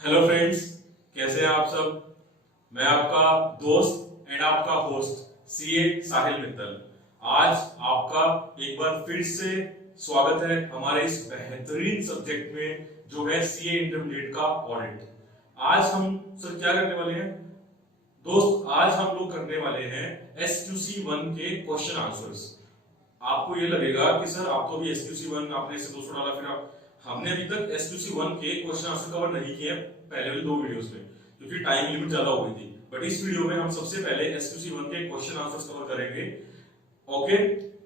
Hello friends, कैसे हैं आप सब। मैं आपका दोस्त एंड आपका होस्ट सीए साहिल मित्तल। आज आपका एक बार फिर से स्वागत है हमारे इस बेहतरीन सब्जेक्ट में जो है सीए इंटरमीडिएट का ऑडिट। आज हम सर क्या करने वाले हैं दोस्त, आज हम लोग करने वाले हैं SQC1 के क्वेश्चन आंसर्स। आपको ये लगेगा कि सर आप तो अभी SQC1 आपने इसे 200 डाला, फिर आप हमने अभी तक SQC1 के क्वेश्चन आंसर कवर नहीं किए पहले वाली 2 वीडियोस में क्योंकि टाइम लिमिट ज्यादा हो गई थी। बट इस वीडियो में हम सबसे पहले SQC1 के क्वेश्चन आंसर्स कवर करेंगे, ओके,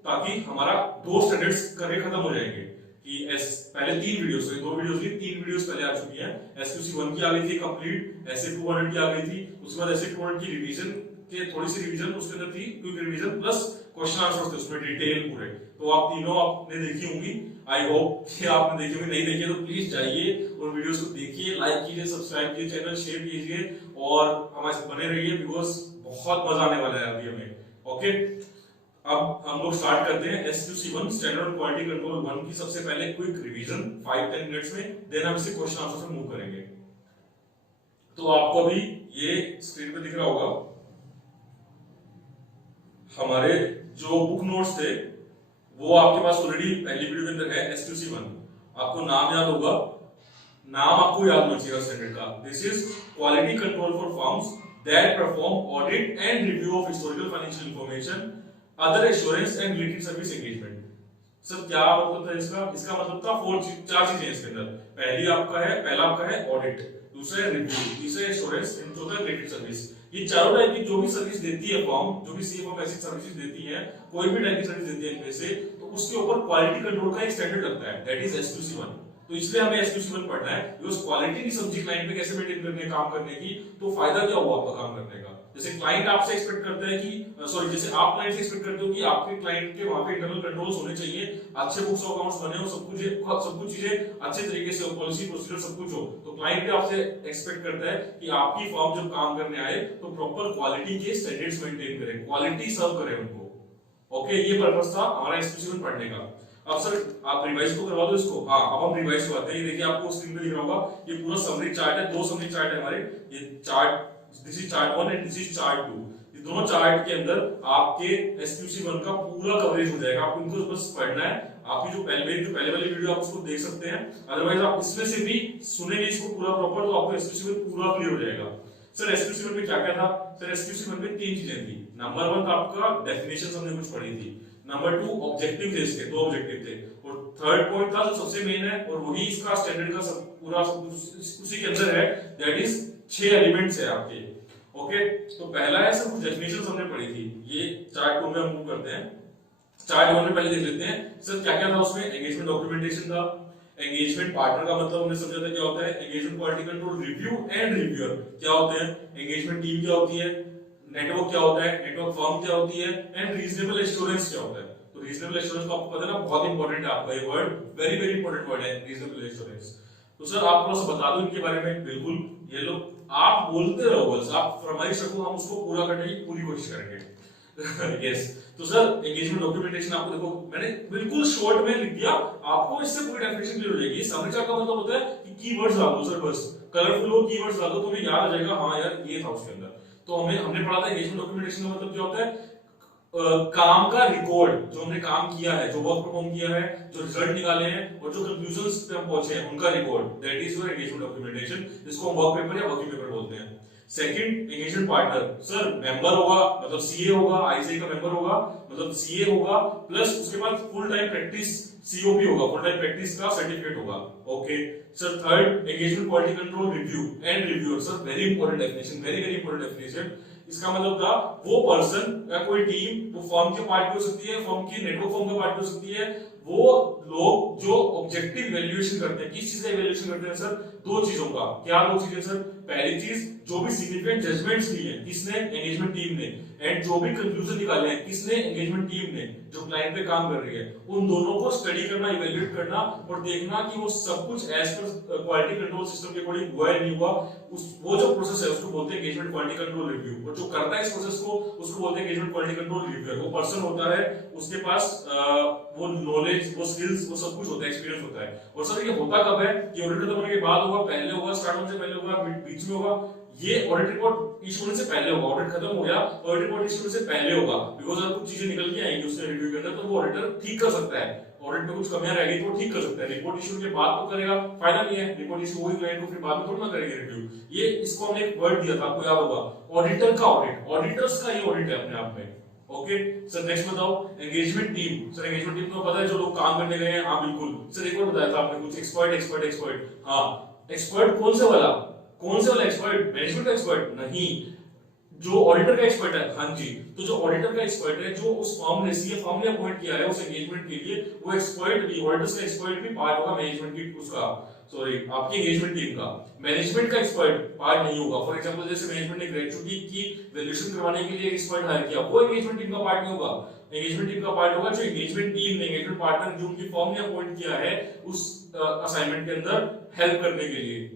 ताकि हमारा 2 स्टैंडर्ड्स करके खत्म हो जाएंगे। कि पहले 3 वीडियोस, 2 वीडियोस की 3 वीडियोस पहले आ चुकी हैं। SQC1 की आ गई थी कंप्लीट, ऐसे 200 की आ गई थी, उसके बाद ऐसे 200 की रिवीजन के थोड़ी सी रिवीजन उसके अंदर थी, quick revision plus question answers थे उसमें डिटेल पूरे। तो आप तीनों आपने देखी होंगी, आई होप कि आपने देखी होंगी। नहीं देखी तो प्लीज जाइए उन वीडियोस को देखिए, लाइक कीजिए, सब्सक्राइब कीजिए, चैनल शेयर कीजिए और हमारे साथ बने रहिए बिकॉज बहुत मजा आने वाला है अभी हमें। ओके, अब हम लोग स्टार्ट करते हैं SQC1 स्टैंडर्ड क्वालिटी कंट्रोल 1 की सबसे पहले क्विक रिवीजन 5-10 मिनट्स में, देन हम इसे क्वेश्चन आंसर से मूव करेंगे। तो आपको अभी ये स्क्रीन पे दिख रहा होगा हमारे जो बुक नोट्स थे वो आपके पास ऑलरेडी पहली वीडियो के अंदर है। SQC1 आपको नाम याद होगा, नाम आपको याद होना चाहिए स्टैंडर्ड का। This is quality control for firms that perform audit and review of historical financial information, other assurance and related service engagement. Sir क्या मतलब था इसका? इसका मतलब था 4 चीजें इसके अंदर। पहला आपका है ऑडिट, दूसरा है रिव्यू, तीसरा एश्योरेंस, चौथा है रिलेटेड सर्विस। ये चारों टाइप की जो भी सर्विस देती है फर्म, जो भी सीए फर्म ऐसी सर्विसेज देती है, कोई भी टाइप की सर्विस देती है इनमें से, तो उसके ऊपर क्वालिटी कंट्रोल का एक स्टैंडर्ड लगता है, दैट इज SQC1। तो इसलिए हमें SQC1 पढ़ना है। बिकॉज़ क्वालिटी नहीं समझी क्लाइंट पे कैसे मेंटेन करने काम करने की, तो फायदा क्या हुआ आपका काम करने का। जैसे क्लाइंट आपसे एक्सपेक्ट करता है कि जैसे आप क्लाइंट से एक्सपेक्ट करते हो कि आपके क्लाइंट के वहां पे इंटरनल कंट्रोल्स होने चाहिए, अच्छे बुक्स ऑफ अकाउंट्स बने हो, सब कुछ चीजें अच्छे तरीके से हो, पॉलिसी प्रोसीजर सब कुछ हो। तो क्लाइंट भी आपसे एक्सपेक्ट करता है कि आपकी फर्म जब काम करने आए तो प्रॉपर क्वालिटी के स्टैंडर्ड्स मेंटेन करे, क्वालिटी सर्व करे उनको। ओके, ये पर्पस था हमारा SQC1 पढ़ने का। अब सर आप रिवाइज तो करवा दो इसको। हाँ, अब हम रिवाइज करवाते हैं। ये देखिए आपको स्क्रीन पे दिख रहा होगा, ये पूरा समरी चार्ट है, 2 समरी चार्ट है हमारे। ये chart, this is chart 1 and this is chart 2। ये दोनों चार्ट के अंदर आपके SQC1 का पूरा कवरेज हो जाएगा। आपको इनको बस पढ़ना है। आपकी जो पहले वाली वीडियो आप उसको देख सकते हैं, अदरवाइज आप इसमें से भी सुनेंगे इसको पूरा प्रॉपर, तो आपको SQC1 पूरा क्लियर हो जाएगा। सर SQC1 में क्या क्या था? सर SQC1 में 3 चीजें थी। नंबर 1 था आपका डेफिनेशन, हमने कुछ पढ़ी थी। नंबर 2 ऑब्जेक्टिव थे, इसके 2 ऑब्जेक्टिव थे। और थर्ड पॉइंट था जो सबसे मेन है और वही इसका स्टैंडर्ड का पूरा उसी के अंदर है, दैट इज 6 एलिमेंट्स है आपके। ओके, तो पहला है सर कुछ डेफिनेशंस हमने पढ़ी थी। ये चार्ट 2 में हम मूव करते हैं। चार्ट 1 में पहले देख लेते हैं सर क्या क्या था उसमें। एंगेजमेंट डॉक्यूमेंटेशन था, एंगेजमेंट पार्टनर का मतलब हमने समझा था क्या होता है, engagement quality control review and reviewer क्या होते हैं, एंगेजमेंट टीम क्या होती है, नेटवर्क क्या होता है, नेटवर्क फर्म क्या होती है, एंड रीजनेबल एश्योरेंस क्या होता है। तो रीजनेबल एश्योरेंस तो आपको पता है ना, बहुत इंपॉर्टेंट है आपका ये word, very very important word है रीजनेबल एश्योरेंस। तो सर आप थोड़ा सा बता दो इनके बारे में। बिल्कुल, ये लो, आप बोलते रहो बस, आप फरमाइश रखो, हम उसको पूरा करने की पूरी कोशिश करेंगे। यस, तो सर एंगेजमेंट डॉक्यूमेंटेशन आपको देखो मैंने बिल्कुल शॉर्ट में लिख दिया, आपको इससे पूरी डेफिनेशन क्लियर हो जाएगी। समरी चार्ट का मतलब होता है कि कीवर्ड्स डालो सर, बस कलरफुल हो कीवर्ड्स डालो तो हमें याद आ जाएगा, हाँ यार ये था उसके अंदर। तो हमने पढ़ा था एंगेजमेंट डॉक्यूमेंटेशन का मतलब क्या होता है, काम का रिकॉर्ड, जो हमने काम किया है, जो वर्क परफॉर्म किया है, जो रिजल्ट निकाले हैं और जो कंक्लूजंस पे हम पहुंचे हैं, उनका record, that is your engagement documentation, जिसको हम वर्क पेपर या वर्किंग पेपर बोलते हैं। Second, engagement partner, sir member होगा मतलब सीए होगा, आईसीए का मेंबर होगा मतलब सीए होगा, प्लस उसके बाद फुल टाइम प्रैक्टिस सीओपी होगा, फुल टाइम प्रैक्टिस का सर्टिफिकेट होगा। Okay sir, third engagement quality control review and reviewer, sir very important definition, very very important definition. इसका मतलब था वो पर्सन या कोई टीम, वो फर्म के पार्ट हो सकती है, फर्म की नेटवर्क फर्म का पार्ट हो सकती है, वो लोग जो ऑब्जेक्टिव वैल्यूएशन करते हैं। किस चीज का वैल्यूएशन करते हैं सर? 2 चीजों का। क्या 2 चीजें सर? पहली चीज, जो भी सिग्निफिकेंट जजमेंट्स ली है किसने? एंगेजमेंट टीम ने। एंड जो भी कंक्लूजन निकाले हैं किसने? एंगेजमेंट टीम ने। जो क्लाइंट पे काम कर रही है, उन दोनों को स्टडी करना, इवेल्युएट करना और देखना कि वो सब कुछ as per quality control system के अकॉर्डिंग हुआ है नहीं हुआ। वो जो प्रोसेस है उसको बोलते हैं एंगेजमेंट क्वालिटी कंट्रोल रिव्यू, और जो करता है इस प्रोसेस को उसको बोलते हैं एंगेजमेंट क्वालिटी कंट्रोल रिव्यूअर। वो पर्सन होता है, उसके पास वो नॉलेज, वो स्किल्स, वो सब कुछ होता है, एक्सपीरियंस होता है। और सर ये होता कब है कि ऑडिट खत्म होने के बाद होगा, पहले होगा, स्टार्ट होने से पहले होगा, बीच में होगा? ये ऑडिट रिपोर्ट इशू होने से पहले होगा। ऑडिट खत्म हो गया, ऑडिट रिपोर्ट इशू होने से पहले होगा, बिकॉज अगर कुछ चीजें निकल के आएंगी उसके रिव्यू के अंदर तो वो ऑडिटर ठीक कर सकता है। ऑडिट में कुछ कमियां रहेगी तो ठीक कर सकता है। रिपोर्ट इशू के बाद तो करेगा, फायदा नहीं है। रिपोर्ट इशू हुई क्लाइंट को फिर बाद में थोड़ा ना करेंगे रिव्यू। ये इसको हमने एक वर्ड दिया था, आपको याद होगा, ऑडिटर का ऑडिट, ऑडिटर्स का ये ऑडिट है अपने आप में। ओके सर, नेक्स्ट बताओ engagement team. Sir engagement team तो पता है जो लोग काम करने गए हैं, हाँ बिल्कुल। सर एक और बताया था आपने कुछ, एक्सपर्ट एक्सपर्ट एक्सपर्ट। हाँ, एक्सपर्ट कौन से वाला, कौन से वाला एक्सपर्ट? मैनेजमेंट का एक्सपर्ट नहीं, जो ऑडिटर का एक्सपर्ट है। हाँ जी, तो जो ऑडिटर का एक्सपर्ट है, जो उस फर्म ने, सीए फर्म ने अपॉइंट किया है उस एंगेजमेंट के लिए, वो एक्सपर्ट भी, ऑडिटर्स का एक्सपर्ट भी पार्ट होगा मैनेजमेंट की, उसका सॉरी आपकी एंगेजमेंट टीम का। मैनेजमेंट का एक्सपर्ट पार्ट नहीं होगा। फॉर एग्जांपल जैसे मैनेजमेंट ने ग्रेजुटी की वैल्यूएशन करवाने के लिए एक्सपर्ट हायर किया, वो एंगेजमेंट टीम का पार्ट नहीं होगा। एंगेजमेंट टीम का पार्ट होगा जो एंगेजमेंट टीम ने, एंगेजमेंट पार्टनर जो उनकी फर्म ने अपॉइंट किया है उस असाइनमेंट के अंदर हेल्प करने के लिए।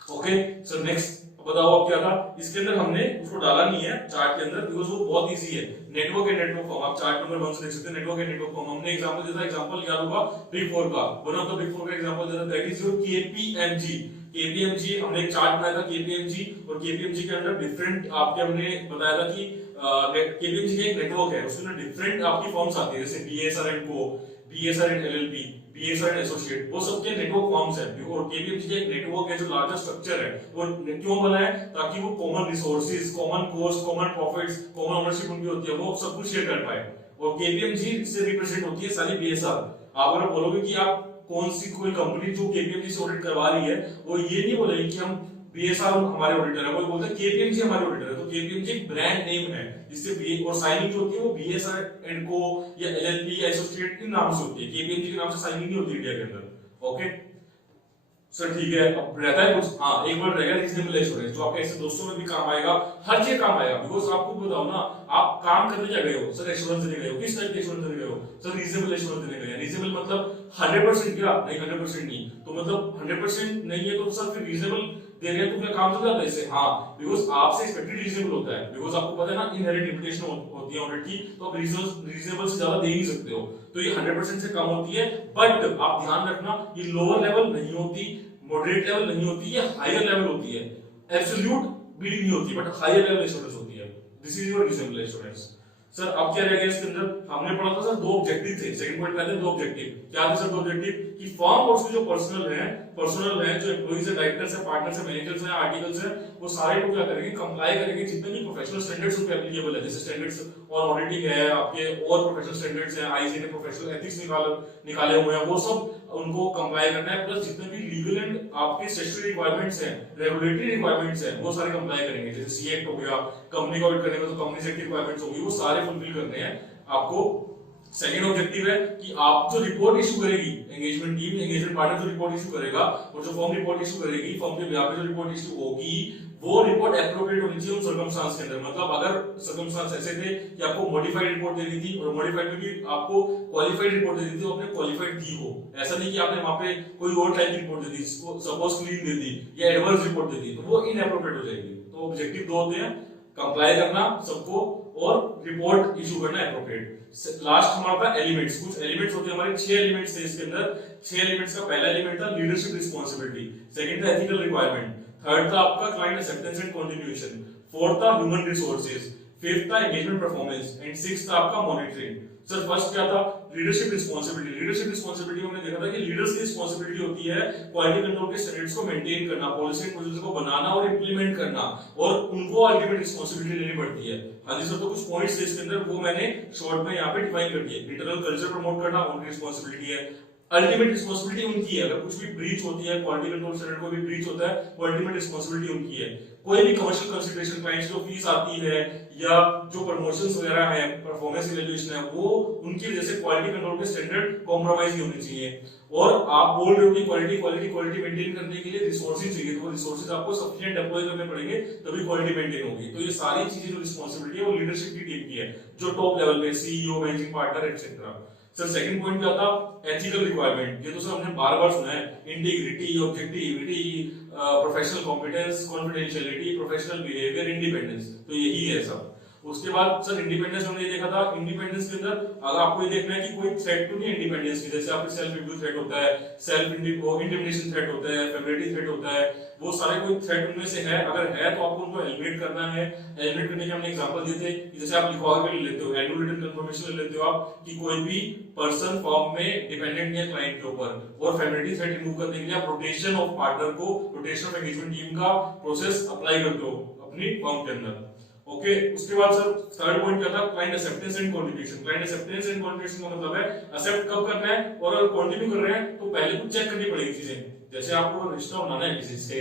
ओके सर, नेक्स्ट बताओ अब क्या था इसके अंदर? हमने उसको डाला नहीं है चार्ट के अंदर बिकॉज वो बहुत इजी है। नेटवर्क एंड नेटवर्क फॉर्म आप चार्ट नंबर 1 से देख सकते हैं। नेटवर्क एंड नेटवर्क फॉर्म हमने एग्जांपल दिया था, एग्जांपल याद होगा बिग 4 का, वन ऑफ द बिग 4 का एग्जांपल दिया था, that is your KPMG. KPMG हमने एक चार्ट बनाया था केपीएमजी, और केपीएमजी के अंदर डिफरेंट आपके हमने बताया था कि केपीएमजी का एक नेटवर्क है, उसके अंदर डिफरेंट आपकी फॉर्म्स आती है, जैसे बीएसआर एंड को, BSR and LLP, BSR and associate, वो सबके नेटवर्क फॉर्म्स है। और केपीएमजी का एक नेटवर्क है जो लार्जर स्ट्रक्चर है, वो क्यों बना है? ताकि वो common resources, common cost, common profits, common ownership उनकी होती है, वो सब कुछ शेयर कर पाए। और केपीएमजी से रिप्रेजेंट होती है सारी बीएसआर। आप अगर बोलोगे कि आप कौन सी कोई कंपनी जो केपीएमजी से ऑडिट करवा रही है, वो ये नहीं बोलेगी कि हम बीएसआर हमारे ऑडिटर है, कोई बोलता है केपीएमजी हमारे ऑडिटर है। तो केपीएमजी एक ब्रांड नेम है जिससे बी और साइनिंग जो होती है वो बीएसआर एंड को या एलएलपी या एसोसिएट के नाम से होती है, केपीएमजी के नाम से साइनिंग नहीं होती इंडिया के अंदर। ओके सर ठीक है, अब रहता है कुछ, हाँ एक वर्ड रहेगा रीजनेबल एश्योरेंस, जो आपके ऐसे दोस्तों में भी काम आएगा, हर जगह काम आएगा। बिकॉज आपको बताओ ना, आप काम करने क्या गए हो? सर एश्योरेंस देने गए हो, किस टाइप के एश्योरेंस देने गए हो? सर रीजनेबल एश्योरेंस देने गए हैं। रीजनेबल मतलब 100% क्या? नहीं 100% नहीं, तो मतलब 100% नहीं है तो सर फिर रीजनेबल दे रहे हैं तो क्या काम चल जाता है इससे? हाँ, बिकॉज आपसे एक्सपेक्टेड रीजनेबल होता है, बिकॉज आपको पता है ना इनहेरेंट लिमिटेशन होती है ऑडिट की, तो आप रीजनेबल से ज्यादा दे ही नहीं सकते हो। तो ये 100% से कम होती है, बट आप ध्यान रखना ये लोअर लेवल नहीं होती, मॉडरेट लेवल नहीं होती, ये हायर लेवल होती है। एब्सोल्यूट भी नहीं होती, बट हायर लेवल एश्योरेंस होती है। This is your reasonable assurance. Sir अब क्या रह गया इसके अंदर? हमने पढ़ा था सर दो ऑब्जेक्टिव थे, सेकंड पॉइंट में थे दो ऑब्जेक्टिव। क्या थे सर दो ऑब्जेक्टिव? कि फर्म और उसके जो पर्सनल है, जो एम्प्लॉइज है, डायरेक्टर्स है, पार्टनर्स है, मैनेजर्स है, आर्टिकल्स है, वो सारे लोग क्या करेंगे? कंप्लाई करेंगे जितने भी प्रोफेशनल स्टैंडर्ड्स उन पे एप्लीकेबल है, जैसे स्टैंडर्ड्स और ऑडिटिंग है, आपके और प्रोफेशनल स्टैंडर्ड्स हैं, आईसी ने प्रोफेशनल एथिक्स निकाले हुए हैं, वो सब उनको कंप्लाई करना है। प्लस जितने भी लीगल एंड आपके स्टैट्यूटरी रिक्वायरमेंट्स हैं, रेगुलेटरी रिक्वायरमेंट्स हैं, वो सारे कंप्लाई करेंगे। जैसे सी एक्ट हो गया, कंपनी को ऑडिट करने में तो कंपनी एक्ट रिक्वायरमेंट्स होगी, वो सारे फुलफिल करने हैं आपको। सेकंड ऑब्जेक्टिव है कि आप जो रिपोर्ट इशू करेगी एंगेजमेंट टीम, एंगेजमेंट पार्टनर जो रिपोर्ट इशू करेगा और जो फर्म रिपोर्ट इशू करेगी, फर्म के बिहाफ पे जो रिपोर्ट इशू होगी, वो रिपोर्ट एप्रोप्रिएट होनी चाहिए उन सर्कमस्टांस के अंदर। मतलब अगर सर्कमस्टांस ऐसे थे कि आपको मॉडिफाइड रिपोर्ट देनी थी और मॉडिफाइड में भी आपको क्वालिफाइड रिपोर्ट देनी थी, तो आपने क्वालिफाइड दी हो। ऐसा नहीं कि आपने वहां पे कोई और टाइप की रिपोर्ट दे दी, सपोज क्लीन दे दी या एडवर्स रिपोर्ट दे दी, तो वो इनएप्रोप्रिएट हो जाएगी। तो ऑब्जेक्टिव दो होते हैं, कंप्लाई करना सबको और रिपोर्ट इशू करना एप्रोप्रिएट। लास्ट हमारा था एलिमेंट्स। कुछ एलिमेंट्स होते हैं हमारे, 6 एलिमेंट्स थे इसके अंदर। 6 एलिमेंट्स का पहला एलिमेंट था लीडरशिप रिस्पांसिबिलिटी, सेकंड था एथिकल रिक्वायरमेंट, थर्ड था आपका client acceptance and contribution, fourth था ह्यूमन रिसोर्सेज, फिफ्थ था एंगेजमेंट परफॉर्मेंस एंड सिक्स्थ था आपका मॉनिटरिंग। सर फर्स्ट क्या था? Leadership responsibility. लीडरशिप रिस्पांसिबिलिटी हमने देखा था कि लीडर्स की रिस्पांसिबिलिटी होती है क्वालिटी कंट्रोल के स्टैंडर्ड्स को मेंटेन करना, पॉलिसी एंड प्रोसीजर को बनाना और इंप्लीमेंट करना, और उनको अल्टीमेट रिस्पांसिबिलिटी लेनी पड़ती है। हाँ जी सर, तो कुछ पॉइंट्स थे इसके अंदर, वो मैंने शॉर्ट में यहाँ पे डिफाइन कर दिए। इंटरनल कल्चर प्रमोट करना उनकी रिस्पांसिबिलिटी है, अल्टीमेट रिस्पांसिबिलिटी उनकी है। अगर कुछ भी ब्रीच होती है, क्वालिटी कंट्रोल स्टैंडर्ड को भी ब्रीच होता है, वो अल्टीमेट रिस्पांसिबिलिटी उनकी है। कोई भी कमर्शियल कंसीडरेशन, क्लाइंट्स जो फीस आती है या जो प्रमोशंस वगैरह है, परफॉर्मेंस इवैल्यूएशन है, वो उनकी वजह से क्वालिटी कंट्रोल के स्टैंडर्ड कॉम्प्रोमाइज नहीं होने चाहिए। और आप बोल रहे हो कि क्वालिटी क्वालिटी क्वालिटी मेंटेन करने के लिए रिसोर्सेज चाहिए, तो वो रिसोर्सेज आपको सफिशिएंट डिप्लॉय करने पड़ेंगे, तभी क्वालिटी मेंटेन होगी। तो ये सारी चीजें जो रिस्पॉन्सिबिलिटी है वो लीडरशिप की टीम की है, जो टॉप लेवल पे CEO, managing partner etcetera. Sir second point क्या था, एथिकल रिक्वायरमेंट। ये तो सर हमने बार बार सुना है, integrity, objectivity, professional competence, confidentiality, professional behaviour, independence, तो यही है सब। उसके बाद सर इंडिपेंडेंस हमने ये देखा था, इंडिपेंडेंस के अंदर अगर आपको ये देखना है कि कोई थ्रेट तो नहीं है इंडिपेंडेंस की, जैसे आपके सेल्फ इंड्यूस थ्रेट होता है, सेल्फ इंटिमिडेशन थ्रेट होता है, फेवरेटिव थ्रेट होता है, वो सारे कोई थ्रेट उनमें से है, अगर है तो आपको उनको एलिमिनेट करना है। एलिमिनेट करने के हमने एग्जांपल दिए थे, जैसे आप लिखवा के ले लेते हो, एनुअल रिटन कंफर्मेशन ले लेते हो आप कि कोई भी पर्सन फॉर्म में डिपेंडेंट है क्लाइंट के ऊपर, और फेवरेटिव थ्रेट रिमूव करने के लिए आप रोटेशन ऑफ पार्टनर को, रोटेशन ऑफ एंगेजमेंट टीम का प्रोसेस अप्लाई करते हो अपनी फर्म के अंदर। ओके, उसके बाद सर थर्ड पॉइंट क्या था, client acceptance and contribution. Client acceptance and contribution का मतलब है एक्सेप्ट कब करना है, और अगर कंटिन्यू कर रहे हैं तो पहले कुछ चेक करनी पड़ेगी चीजें। जैसे आपको रिश्ता बनाना है किसी से,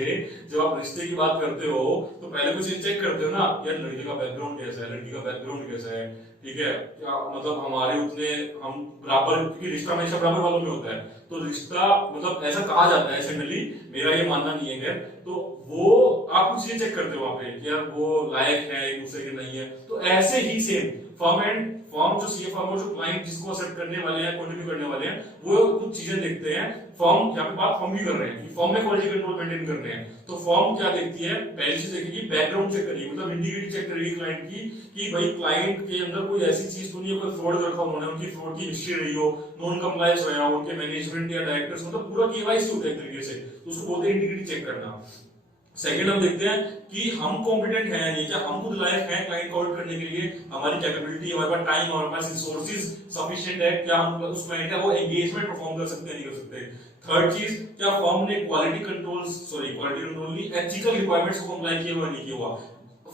जब आप रिश्ते की बात करते हो तो पहले कुछ चेक करते हो ना, यार लड़के का बैकग्राउंड कैसा है, लड़की का बैकग्राउंड कैसा है, ठीक है, क्या मतलब हमारे उतने हम बराबर, क्योंकि रिश्ता हमेशा बराबर वालों में होता है, तो रिश्ता मतलब ऐसा कहा जाता है जनरली, मेरा ये मानना नहीं है, तो वो आप कुछ ये चेक करते हो वहां पे कि यार वो लायक है एक दूसरे के नहीं है। तो ऐसे ही सेम फर्म जो सीए फर्म और जो क्लाइंट जिसको एक्सेप्ट करने वाले हैं, कंटिन्यू करने वाले हैं, वो कुछ चीजें देखते हैं। फर्म, यहाँ पे बात फर्म भी कर रहे हैं कि फर्म में क्वालिटी कंट्रोल मेंटेन करने हैं, तो फर्म क्या देखती है, पहले से देखेगी बैकग्राउंड चेक करेगी, मतलब इंटीग्रिटी चेक करेगी क्लाइंट की, कि भाई क्लाइंट के अंदर कोई ऐसी चीज तो नहीं है, कोई फ्रॉड रखा होना है, उनकी फ्रॉड की हिस्ट्री रही हो, नॉन कंप्लायंस रहा हो, उनके मैनेजमेंट या डायरेक्टर्स, मतलब पूरा केवाईसी होता है एक तरीके से, तो उसको बोलते हैं इंटीग्रिटी चेक करना। सेकंड हम देखते हैं कि हम कॉम्पिटेंट हैं या नहीं, क्या हम खुद लायक हैं क्लाइंट को ऑडिट करने के लिए, हमारी कैपेबिलिटी, हमारे पास टाइम, हमारे पास रिसोर्सेज सफिशिएंट है, क्या हम उस क्लाइंट का वो एंगेजमेंट परफॉर्म कर सकते हैं, नहीं कर सकते। थर्ड चीज, क्या फर्म ने क्वालिटी कंट्रोल नहीं, एथिकल रिक्वायरमेंट्स को कंप्लाई किया हुआ नहीं किया हुआ।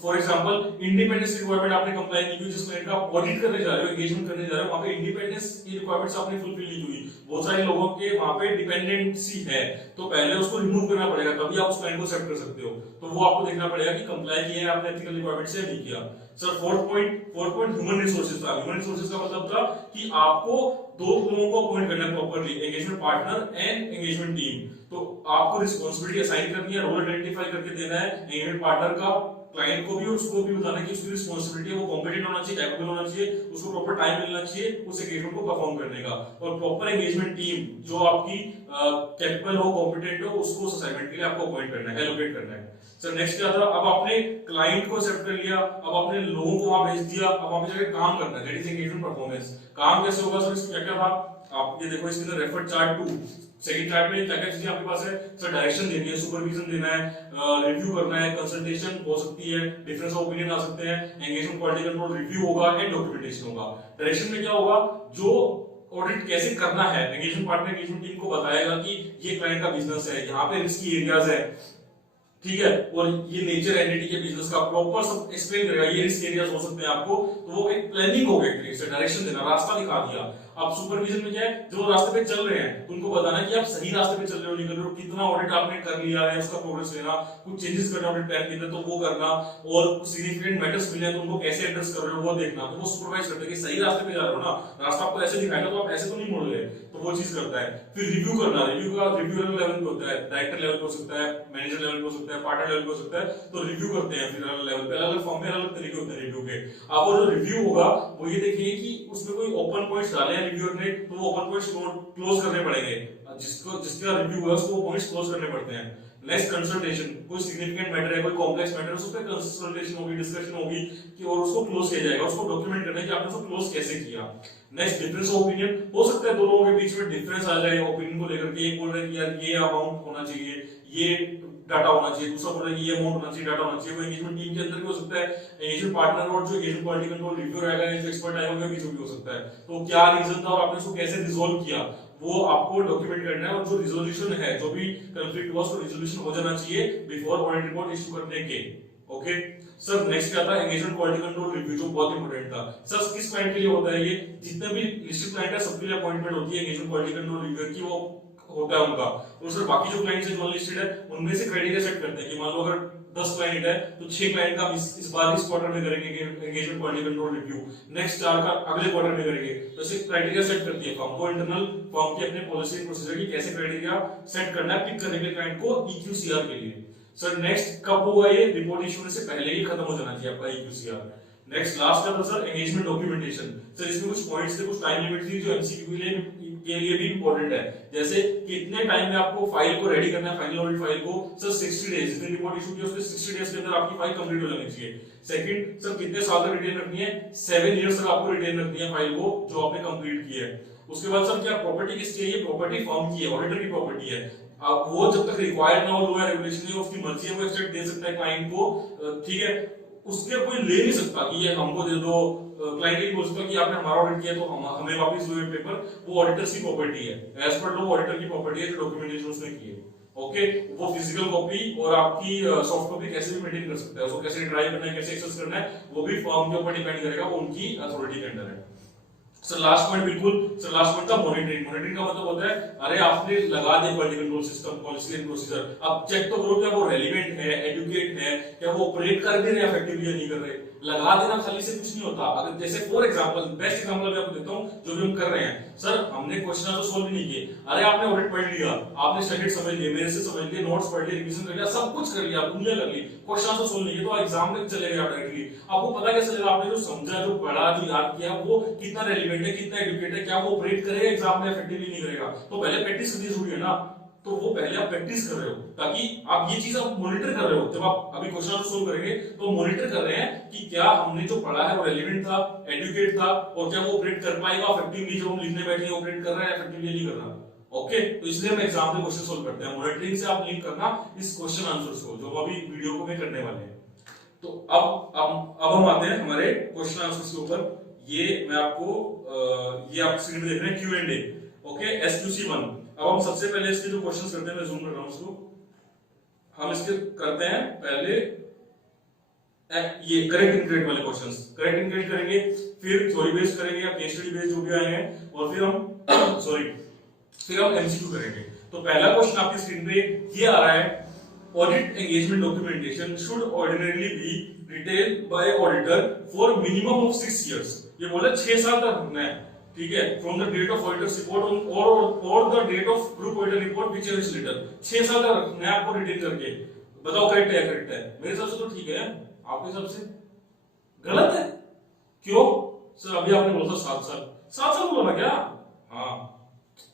फॉर एग्जांपल इंडिपेंडेंस रिक्वायरमेंट आपने कंप्लाई नहीं की, जिस क्लाइंट का ऑडिट करने जा रहे हो, एंगेजमेंट करने जा रहे हो, वहां पे इंडिपेंडेंस की रिक्वायरमेंट्स आपने फुलफिल नहीं हुई, बहुत सारे लोगों के वहां पे डिपेंडेंसी है, तो पहले उसको रिमूव करना पड़ेगा, तभी आप उस क्लाइंट को एक्सेप्ट कर सकते हो। तो वो आपको देखना पड़ेगा कि कंप्लाई किया है आपने एथिकल रिक्वायरमेंट से, नहीं किया। Sir fourth point human resources था। ह्यूमन रिसोर्सेज का मतलब था कि आपको दो लोगों को अपॉइंट करना है properly, engagement partner and engagement team, तो आपको रिस्पांसिबिलिटी असाइन करनी है, रोल आइडेंटिफाई करके देना है एंगेजमेंट पार्टनर का, क्लाइंट को भी और उसको भी बताना कि उसकी रिस्पांसिबिलिटी है, वो कॉम्पिटेंट होना चाहिए, कैपेबल होना चाहिए, उसको प्रॉपर टाइम मिलना चाहिए उस एंगेजमेंट को परफॉर्म करने का, और प्रॉपर एंगेजमेंट टीम जो आपकी कैपेबल हो, कॉम्पिटेंट हो, उसको उस असाइनमेंट के लिए आपको अपॉइंट करना है, एलोकेट करना है। सर नेक्स्ट क्या था, अब आपने क्लाइंट को एक्सेप्ट कर लिया, अब आपने लोगों को वहां भेज दिया, अब वहां पे जाकर काम करना है, दैट इज एंगेजमेंट परफॉर्मेंस। काम कैसे होगा सर, इसमें क्या क्या था, आप ये देखो इसके अंदर रेफर चार्ट 2, सेकंड चार्ट में क्या क्या चीजें आपके पास है सर, डायरेक्शन देनी है, सुपरविजन देना है, रिव्यू करना है, कंसल्टेशन हो सकती है, डिफरेंस ऑफ ओपिनियन आ सकते हैं, एंगेजमेंट क्वालिटी कंट्रोल रिव्यू होगा एंड डॉक्यूमेंटेशन होगा। डायरेक्शन में क्या होगा, जो ऑडिट कैसे करना है, एंगेजमेंट पार्टनर एंगेजमेंट टीम को बताएगा कि ये क्लाइंट का बिजनेस है, यहाँ पे रिस्की एरियाज है, ठीक है, और ये नेचर एंटिटी के बिजनेस का प्रॉपर सब एक्सप्लेन करेगा, ये रिस्क एरियाज हो सकते हैं आपको, तो वो एक प्लानिंग हो गई, डायरेक्शन देना, रास्ता दिखा दिया। अब सुपरविजन में क्या है, जो रास्ते पे चल रहे हैं तो उनको बताना कि आप सही रास्ते पे चल रहे हो, नहीं कर रहे हो, कितना ऑडिट आपने कर लिया है उसका प्रोग्रेस लेना, कुछ चेंजेस करना ऑडिट प्लान के अंदर तो वो करना, और सिग्निफिकेंट मैटर्स मिले तो उनको कैसे एड्रेस कर रहे हो वो देखना, तो वो सुपरवाइज करते हैं कि सही रास्ते पे जा रहे हो ना, रास्ता आपको ऐसे दिखाएगा तो आप ऐसे तो नहीं मोड़ रहे, तो वो चीज करता है। फिर रिव्यू करना, रिव्यू लेवल पे होता है, डायरेक्टर लेवल पे हो सकता है, मैनेजर लेवल पे हो सकता है, पार्टनर लेवल पे हो सकता है, तो रिव्यू करते हैं फिर अलग लेवल पे, अलग फॉर्म में अलग तरीके होते हैं रिव्यू के। अब वो जो रिव्यू होगा वो ये देखिए कि उसमें कोई ओपन पॉइंट्स डाले हैं रिव्यूअर ने, तो वो ओपन पॉइंट्स क्लोज करने पड़ेंगे, जिसका रिव्यू हुआ उसको पॉइंट्स क्लोज करने पड़ते हैं। नेक्स्ट कंसल्टेशन, कोई सिग्निफिकेंट मैटर है, कोई कॉम्प्लेक्स मैटर है, उस पर कंसल्टेशन होगी, डिस्कशन होगी कि और उसको क्लोज किया जाएगा, उसको डॉक्यूमेंट करना है कि आपने उसको क्लोज कैसे किया। नेक्स्ट डिफरेंस ऑफ ओपिनियन, हो सकता है दो लोगों के बीच में डिफरेंस आ जाए ओपिनियन को लेकर के, एक बोल रहा है कि यार ये अमाउंट होना चाहिए, ये डाटा होना चाहिए, दूसरा बोल रहा है ये अमाउंट होना चाहिए, डाटा होना चाहिए, वो एंगेजमेंट टीम के अंदर भी हो सकता है, एंगेजमेंट पार्टनर और जो एंगेजमेंट क्वालिटी कंट्रोल रिव्यूअर आएगा, जो एक्सपर्ट आएगा उनके बीच में भी हो सकता है। तो क्या रीजन था और आपने उसको कैसे रिजोल्व किया वो आपको डॉक्यूमेंट करना है, और जो रिजोल्यूशन है, जो भी कंफ्लिक्ट हुआ उसको रिजोल्यूशन हो जाना चाहिए बिफोर ऑडिट रिपोर्ट इशू करने के। ओके सर नेक्स्ट क्या था, एंगेजमेंट क्वालिटी कंट्रोल रिव्यू, जो बहुत इंपॉर्टेंट था। सर किस क्लाइंट के लिए होता है ये, जितने भी लिस्टेड क्लाइंट है सबके लिए अपॉइंटमेंट होती है एंगेजमेंट क्वालिटी कंट्रोल रिव्यूअर की, वो होता है उनका। और सर बाकी जो क्लाइंट्स है जो लिस्टेड है उनमें से क्राइटेरिया सेट करते हैं कि मान लो अगर 10 क्लाइंट है तो 6 क्लाइंट का इस बार इस क्वार्टर में करेंगे engagement quality control review, next 4 का अगले क्वार्टर में करेंगे। तो ऐसे क्राइटेरिया सेट करती है फर्म को, इंटरनल फर्म की अपने पॉलिसी एंड प्रोसीजर की कैसे क्राइटेरिया सेट करना है पिक करने के लिए क्लाइंट को EQCR के लिए। सर नेक्स्ट कब होगा ये, रिपोर्ट इशू होने से पहले ही खत्म हो जाना चाहिए आपका EQCR। नेक्स्ट लास्ट था सर एंगेजमेंट डॉक्यूमेंटेशन। सर इसमें कुछ पॉइंट्स थे, कुछ टाइम लिमिट थी जो एमसीक्यू के लिए भी इंपॉर्टेंट है, जैसे कितने टाइम में आपको फाइल को रेडी करना है, फाइनल ऑडिट फाइल को। सर 60 डेज, जितने रिपोर्ट इशू की उसके 60 डेज के अंदर आपकी फाइल कंप्लीट हो जानी चाहिए। सेकंड सर कितने साल तक रिटेन रखनी है, 7 इयर्स तक आपको रिटेन रखनी है फाइल को जो आपने कंप्लीट की है। उसके बाद सर क्या प्रॉपर्टी किसकी है, ये प्रॉपर्टी फर्म की है, ऑडिटर की प्रॉपर्टी है। अब वो जब तक रिक्वायर्ड ना हो, लो रेगुलेशन है, उसकी मर्जी है, वो एक्सेप्ट दे सकता है क्लाइंट को, ठीक है। उसके कोई ले नहीं सकता कि ये हमको दे दो, क्लाइंट ही बोल सकता कि आपने हमारा ऑडिट किया तो हमें वापस दो ये पेपर, वो ऑडिटर्स की प्रॉपर्टी है, एज पर लो ऑडिटर की प्रॉपर्टी है जो डॉक्यूमेंटेशन उसने की है। ओके, वो फिजिकल कॉपी और आपकी सॉफ्ट कॉपी कैसे भी मेंटेन कर सकता है, उसको कैसे ड्राइव करना है, कैसे एक्सेस करना है, वो भी फर्म के ऊपर डिपेंड करेगा, वो उनकी अथॉरिटी के अंडर है। सर लास्ट पॉइंट बिल्कुल, सर लास्ट पॉइंट था मॉनिटरिंग। मॉनिटरिंग का मतलब होता है अरे आपने लगा दिया quality control system, policy and procedure, अब चेक तो करो क्या वो रेलेवेंट है, एडुकेट है, क्या वो ऑपरेट कर भी रहे हैं इफेक्टिवली या नहीं कर रहे। लगा देना खाली से कुछ नहीं होता। अगर जैसे फॉर एग्जांपल, बेस्ट एग्जांपल मैं आपको देता हूं जो भी हम कर रहे हैं। सर हमने क्वेश्चन तो सोल्व नहीं किए, अरे आपने ऑडिट पढ़ लिया, आपने स्टैंडर्ड समझ लिए, मेरे से समझ लिए, नोट्स पढ़ लिए, रिवीजन कर लिया, सब कुछ कर लिया, दुनिया कर ली, क्वेश्चन तो सोल्व नहीं किए तो एग्जाम में चले गए डायरेक्टली। आपको पता कैसे चलेगा आपने जो समझा, जो पढ़ा, जो याद किया वो कितना रेलेवेंट है, कितना एडुकेट है, क्या वो ऑपरेट करेगा एग्जाम में इफेक्टिवली नहीं करेगा। तो पहले प्रैक्टिस करनी जरूरी है ना, तो वो पहले आप प्रैक्टिस कर रहे हो ताकि आप ये चीज आप मॉनिटर कर रहे हो। जब आप अभी क्वेश्चन सोल्व करेंगे तो मॉनिटर कर रहे हैं कि क्या हमने जो पढ़ा है वो रेलेवेंट था, एडुकेट था, और क्या वो ऑपरेट कर पाएगा इफेक्टिवली, जब हम लिखने बैठे ऑपरेट कर रहा है इफेक्टिवली नहीं कर रहा। ओके, तो इसलिए हम एग्जाम में क्वेश्चन सोल्व करते हैं। मॉनिटरिंग से आप लिंक करना इस क्वेश्चन आंसर्स को जो अभी वीडियो को में करने वाले हैं। तो अब हम आते हैं हमारे क्वेश्चन आंसर्स के ऊपर। ये मैं आपको ये आप स्क्रीन पे देख रहे हैं Q&A। Okay, SQC1। अब हम सबसे पहले इसके जो क्वेश्चंस करते हैं, मैं जूम कर रहा हूं उसको, हम इसके करते हैं पहले ये करेक्ट इनकरेक्ट वाले क्वेश्चंस। करेक्ट इनकरेक्ट करेंगे, फिर थ्योरी बेस्ड करेंगे या केस स्टडी बेस्ड जो भी आए हैं, और फिर हम एमसीक्यू करेंगे। तो पहला क्वेश्चन आपकी स्क्रीन पे ये आ रहा है, audit engagement documentation should ordinarily be detailed by auditor for minimum of 6 years. ये बोला 6 साल तक रखना है, ठीक है, from the date of auditors report और the date of group auditor report which is later. 6 साल तक रखना है आपको डिटेल करके। बताओ करेक्ट है, करेक्ट है? मेरे हिसाब से तो ठीक है, आपके हिसाब से गलत है? क्यों? सर अभी आपने बोला था 7 साल बोला क्या? हाँ,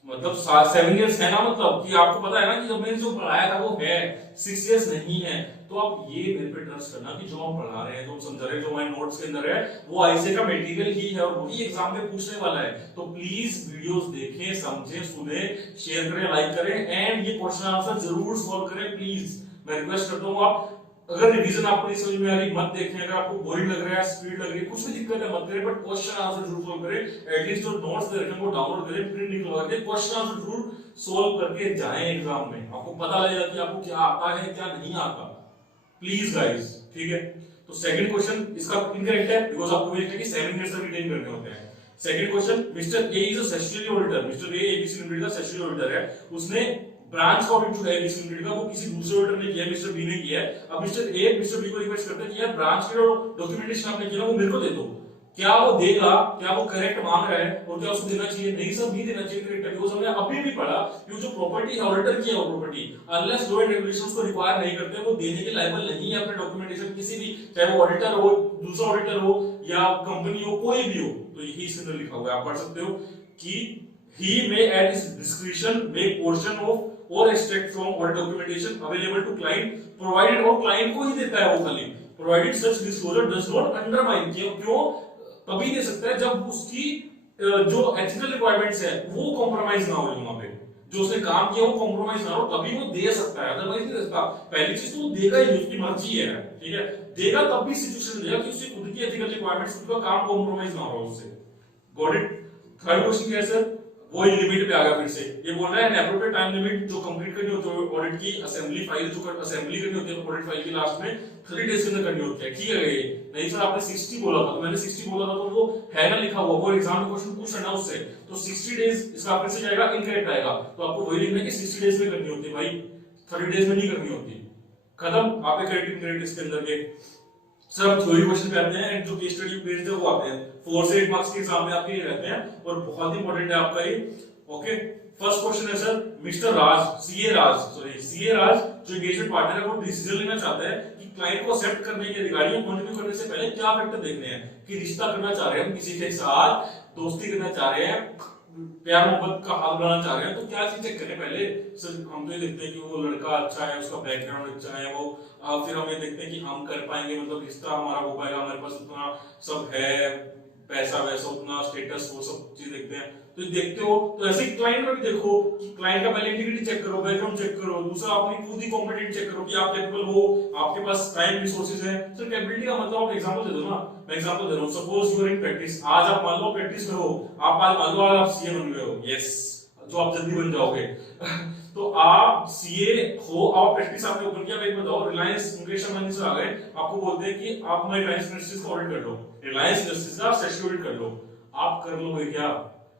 मतलब 7 इयर्स है ना, मतलब कि आपको पता है ना कि जब मैंने जो पढ़ाया था वो है 6 इयर्स नहीं है। तो आप ये मेरे पे ट्रस्ट करना कि जो हम पढ़ा रहे हैं, जो हम समझा रहे हैं, जो हमारे नोट्स के अंदर है वो आईसीए का मटेरियल ही है और वही एग्जाम में पूछने वाला है। तो प्लीज वीडियोस देखें, समझें, सुने, शेयर करें, लाइक करें एंड ये क्वेश्चन आंसर जरूर सॉल्व करें प्लीज। मैं रिक्वेस्ट करता हूँ, आप अगर रिवीजन आपको नहीं समझ में आ रही मत देखें, अगर आपको बोरिंग लग रहा है, स्पीड लग रही है, कुछ भी दिक्कत है मत करें, बट क्वेश्चन आंसर जरूर सॉल्व करें। एटलीस्ट जो नोट्स दे रखे हैं वो डाउनलोड करें, प्रिंट निकलवा के क्वेश्चन आंसर जरूर सॉल्व करके जाएं एग्जाम में। आपको पता लगेगा कि आपको क्या आता है क्या नहीं आता, प्लीज गाइस, ठीक है। तो सेकंड क्वेश्चन इसका इनकरेक्ट है बिकॉज़ आपको ये लिखना है कि 7 इयर्स तक रिटेन करने होते हैं। Second question, mister A is a statutory auditor. Mister A ABC limited का स्टैट्यूटरी ऑडिटर है, उसने ब्रांच का ऑडिट जो है एबीसी लिमिटेड का वो किसी दूसरे ऑडिटर ने किया, मिस्टर बी ने किया है। अब मिस्टर ए मिस्टर बी को रिक्वेस्ट करते हैं कि यार ब्रांच के जो डॉक्यूमेंटेशन आपने किया वो मेरे को दे दो। क्या वो देगा? क्या वो करेक्ट मांग रहा है और क्या उसको देना चाहिए? नहीं सर, नहीं देना चाहिए करेक्ट, बिकॉज़ हमने अभी भी पढ़ा कि जो प्रॉपर्टी है ऑडिटर की है वो property unless law and regulations को रिक्वायर नहीं करते वो देने के लायबल नहीं है अपने डॉक्यूमेंटेशन किसी भी, चाहे वो ऑडिटर हो, दूसरा ऑडिटर हो या कंपनी हो, कोई भी हो। तो यही इसके अंदर लिखा हुआ है, आप पढ़ सकते हो कि he may at his discretion make portion of or extract from audit documentation available to client provided, और client को ही देता है वो खाली, provided such disclosure does not undermine। क्यों तभी दे सकता है जब उसकी जो एथिकल रिक्वायरमेंट्स है वो कॉम्प्रोमाइज ना हो, वहां पे जो उसने काम किया वो कॉम्प्रोमाइज ना हो, तभी वो दे सकता है, अदरवाइज नहीं दे सकता। पहली चीज तो देगा ही, उसकी मर्जी है, ठीक है, देगा तब भी सिचुएशन देगा कि उसकी खुद की एथिकल रिक्वायरमेंट्स, उसका काम कॉम्प्रोमाइज ना हो उससे। Got it? थर्ड क्वेश्चन क्या है सर? वो लिमिट पे आ गया फिर से, ये बोल रहा है एप्रोप्रिएट टाइम लिमिट जो कंप्लीट करनी होती है ऑडिट की असेंबली फाइल, जो असेंबली करनी होती है ऑडिट फाइल की लास्ट में 30 डेज के अंदर करनी होती है, ठीक है। ये नहीं सर आपने 60 बोला था, तो मैंने 60 बोला था तो वो है ना लिखा हुआ, वो एग्जाम में क्वेश्चन पूछ रहा है ना उससे, तो 60 डेज इसका फिर से जाएगा, इनकरेक्ट आएगा। तो आपको वही लिखना है कि 60 डेज में करनी होती है भाई, 30 डेज में नहीं करनी होती। खत्म आपके क्रेडिट इसके अंदर के। सर अब थ्योरी क्वेश्चन पे आते हैं, जो केस स्टडी पेज है वो आते हैं 4 से 8 मार्क्स के एग्जाम में आपके ये रहते हैं और बहुत इंपॉर्टेंट है आपका ये। ओके, फर्स्ट क्वेश्चन है सर, मिस्टर राज, सीए राज जो एंगेजमेंट पार्टनर है वो डिसीजन लेना चाहता है कि क्लाइंट को एक्सेप्ट करने के रिगार्डिंग कंटिन्यू करने से पहले क्या फैक्टर देखने हैं, कि रिश्ता करना चाह रहे हैं हम किसी के साथ, दोस्ती करना चाह रहे हैं, प्यार मोहब्बत का हाथ बढ़ाना चाह रहे हैं, तो क्या चीज चेक करें पहले। सर हम तो ये देखते हैं कि वो लड़का अच्छा है, उसका बैकग्राउंड अच्छा है, वो फिर हम ये देखते हैं कि हम कर पाएंगे, मतलब रिश्ता हमारा हो पाएगा, हमारे पास उतना सब है, पैसा वैसा उतना स्टेटस, वो सब चीज देखते हैं। तो देखते हो तो ऐसे क्लाइंट में भी देखो कि क्लाइंट का पहले इंटीग्रिटी चेक करो, बैकग्राउंड चेक करो, दूसरा अपनी खुद ही कॉम्पिटेंट चेक करो कि आप कैपेबल हो, आपके पास टाइम रिसोर्सेज है। सर कैपेबिलिटी का मतलब आप एग्जांपल दे दो ना, मैं एग्जांपल दे रहा हूं, suppose you are in practice, आज आप मान लो प्रैक्टिस में हो, आप आज मान लो आज आप सीए बन गए हो, यस, जो आप जल्दी बन जाओगे तो आप सीए हो, आप प्रैक्टिस आपने ओपन किया, एक बताओ रिलायंस मुकेश अंबानी से आ गए, आपको बोलते हैं कि आप हमारी रिलायंस इंडस्ट्रीज का ऑडिट कर लो, रिलायंस इंडस्ट्रीज का सेक्शन ऑडिट कर लो, आप कर लोगे क्या?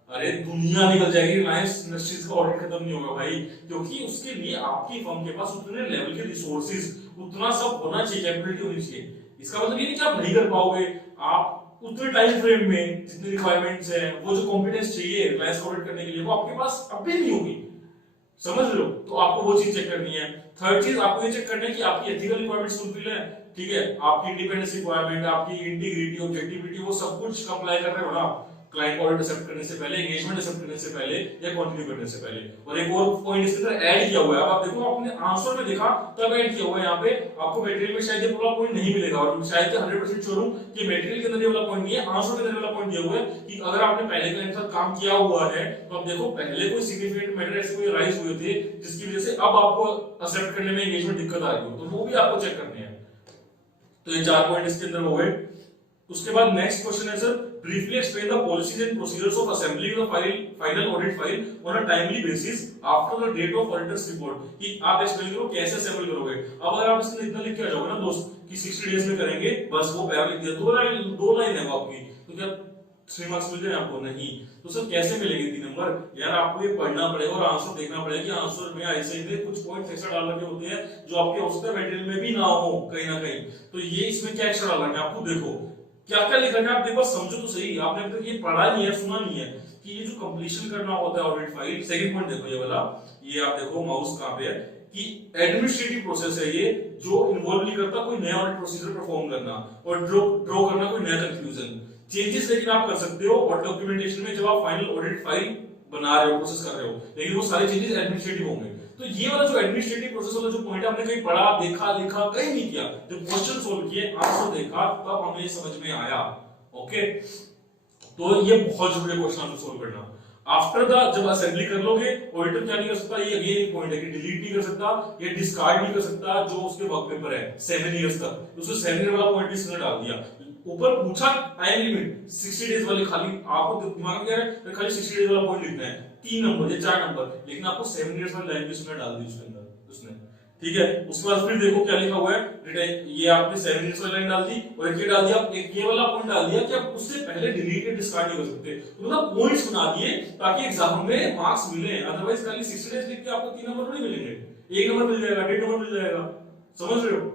अरे दुनिया निकल जाएगी, रिलायंस इंडस्ट्रीज का ऑडिट खत्म नहीं होगा भाई, क्योंकि उसके लिए आपकी फर्म के पास उतने लेवल के रिसोर्सेज, उतना सब होना चाहिए, कैपेबिलिटी होनी चाहिए। इसका मतलब ये नहीं कि आप नहीं कर पाओगे, आप उतने टाइम फ्रेम में जितनी रिक्वायरमेंट्स है, वो जो कॉम्पिटेंस चाहिए रिलायंस ऑडिट करने के लिए, वो आपके पास अभी नहीं होगी, समझ लो। तो आपको वो चीज चेक करनी है। थर्ड चीज आपको ये चेक करना है कि आपकी एथिकल रिक्वायरमेंट्स फुलफिल है, ठीक है, आपकी इंडिपेंडेंस रिक्वायरमेंट, आपकी इंटीग्रिटी, ऑब्जेक्टिविटी, वो सब कुछ कंप्लाई कर रहे हो ना, क्लाइंट को ऑडिट एक्सेप्ट करने से पहले, एंगेजमेंट एक्सेप्ट करने से पहले या कंटिन्यू करने से पहले। और एक और पॉइंट इसके अंदर ऐड किया हुआ है, आप देखो आपने आंसर में देखा तब ऐड किया हुआ है, यहाँ पे आपको मटेरियल में शायद ये पूरा पॉइंट नहीं मिलेगा, और शायद 100% श्योर हूं कि मटेरियल के अंदर ये वाला पॉइंट नहीं है, आंसर के अंदर वाला पॉइंट दिया हुआ है कि अगर आपने पहले क्लाइंट के साथ काम किया हुआ है तो आप देखो पहले कोई सिग्निफिकेंट मैटर ऐसे कोई राइज हुए थे जिसकी वजह से अब आपको एक्सेप्ट करने में एंगेजमेंट दिक्कत आ रही हो, तो वो भी आपको चेक करने हैं। तो ये 4 पॉइंट इसके अंदर हो गए। उसके बाद नेक्स्ट क्वेश्चन है sir, briefly explain the policies and procedures of assembling the final audit file on a timely basis after the date of auditor's report, कि आप एक्सप्लेन करो कैसे असेंबल करोगे। अब अगर आप इसमें इतना लिख के आ जाओगे ना दोस्त कि 60 डेज में करेंगे, बस वो पैरा लिख दिया, दो लाइन है आपकी, तो क्या 3 मार्क्स मिल जाए आपको? नहीं। तो सर कैसे मिलेंगे 3 नंबर? यार आपको ये पढ़ना पड़ेगा और आंसर देखना पड़ेगा कि आंसर में ऐसे ही कुछ पॉइंट्स एक्स्ट्रा डाल रखे होते हैं जो आपके हो सकता है मटेरियल में भी ना हो कहीं ना कहीं, तो ये इसमें क्या एक्स्ट्रा डाल रखे हैं आपको देखो क्या क्या लिख रखा है, आप देखो समझो तो सही, आपने अब तक ये पढ़ा नहीं है, सुना नहीं है कि ये जो कंप्लीशन करना होता है ऑडिट फाइल। सेकंड पॉइंट देखो ये वाला, ये आप देखो माउस कहां पे है, कि एडमिनिस्ट्रेटिव प्रोसेस है ये जो इन्वॉल्व नहीं करता कोई नया ऑडिट प्रोसीजर परफॉर्म करना और ड्रॉ करना कोई नया कंक्लूजन। चेंजेस लेकिन आप कर सकते हो और डॉक्यूमेंटेशन में जब आप फाइनल ऑडिट फाइल बना रहे हो, प्रोसेस कर रहे हो, लेकिन वो सारे चेंजेस एडमिनिस्ट्रेटिव होंगे। तो ये वाला जो एडमिनिस्ट्रेटिव प्रोसेस वाला जो पॉइंट आपने कहीं पढ़ा, देखा, लिखा कहीं नहीं किया, जब क्वेश्चन सोल्व किए, आंसर देखा, तब हमें समझ में आया। ओके, तो ये बहुत जरूरी है क्वेश्चन आंसर सोल्व करना। आफ्टर द जब असेंबली कर लोगे, ऑडिटर क्या नहीं कर सकता, ये अगेन एक पॉइंट है कि डिलीट नहीं कर सकता या डिस्कार्ड नहीं कर सकता जो उसके वर्क पेपर है 7 इयर्स तक, उसको 7 ईयर वाला पॉइंट भी इसने डाल दिया। ऊपर पूछा टाइम लिमिट 60 डेज वाली, खाली आपको दिमाग में क्या है खाली 60 डेज वाला पॉइंट लिखना है, 3 नंबर या 4 नंबर, लेकिन आपको 7 इयर्स वाली लाइन भी उसने डाल दी उसके अंदर उसने, ठीक है। उसके बाद फिर देखो क्या लिखा हुआ है, ये आपने 7 इयर्स वाली लाइन डाल दी और एक ये डाल दिया, एक ये वाला पॉइंट डाल दिया कि आप उससे पहले डिलीट या डिस्कार्ड नहीं कर सकते, तो मतलब पॉइंट्स बना दिए ताकि एग्जाम में मार्क्स मिले, अदरवाइज खाली 60 डेज लिख के आपको 3 नंबर नहीं मिलेंगे, 1 नंबर मिल जाएगा, 1.5 नंबर मिल जाएगा, समझ रहे हो।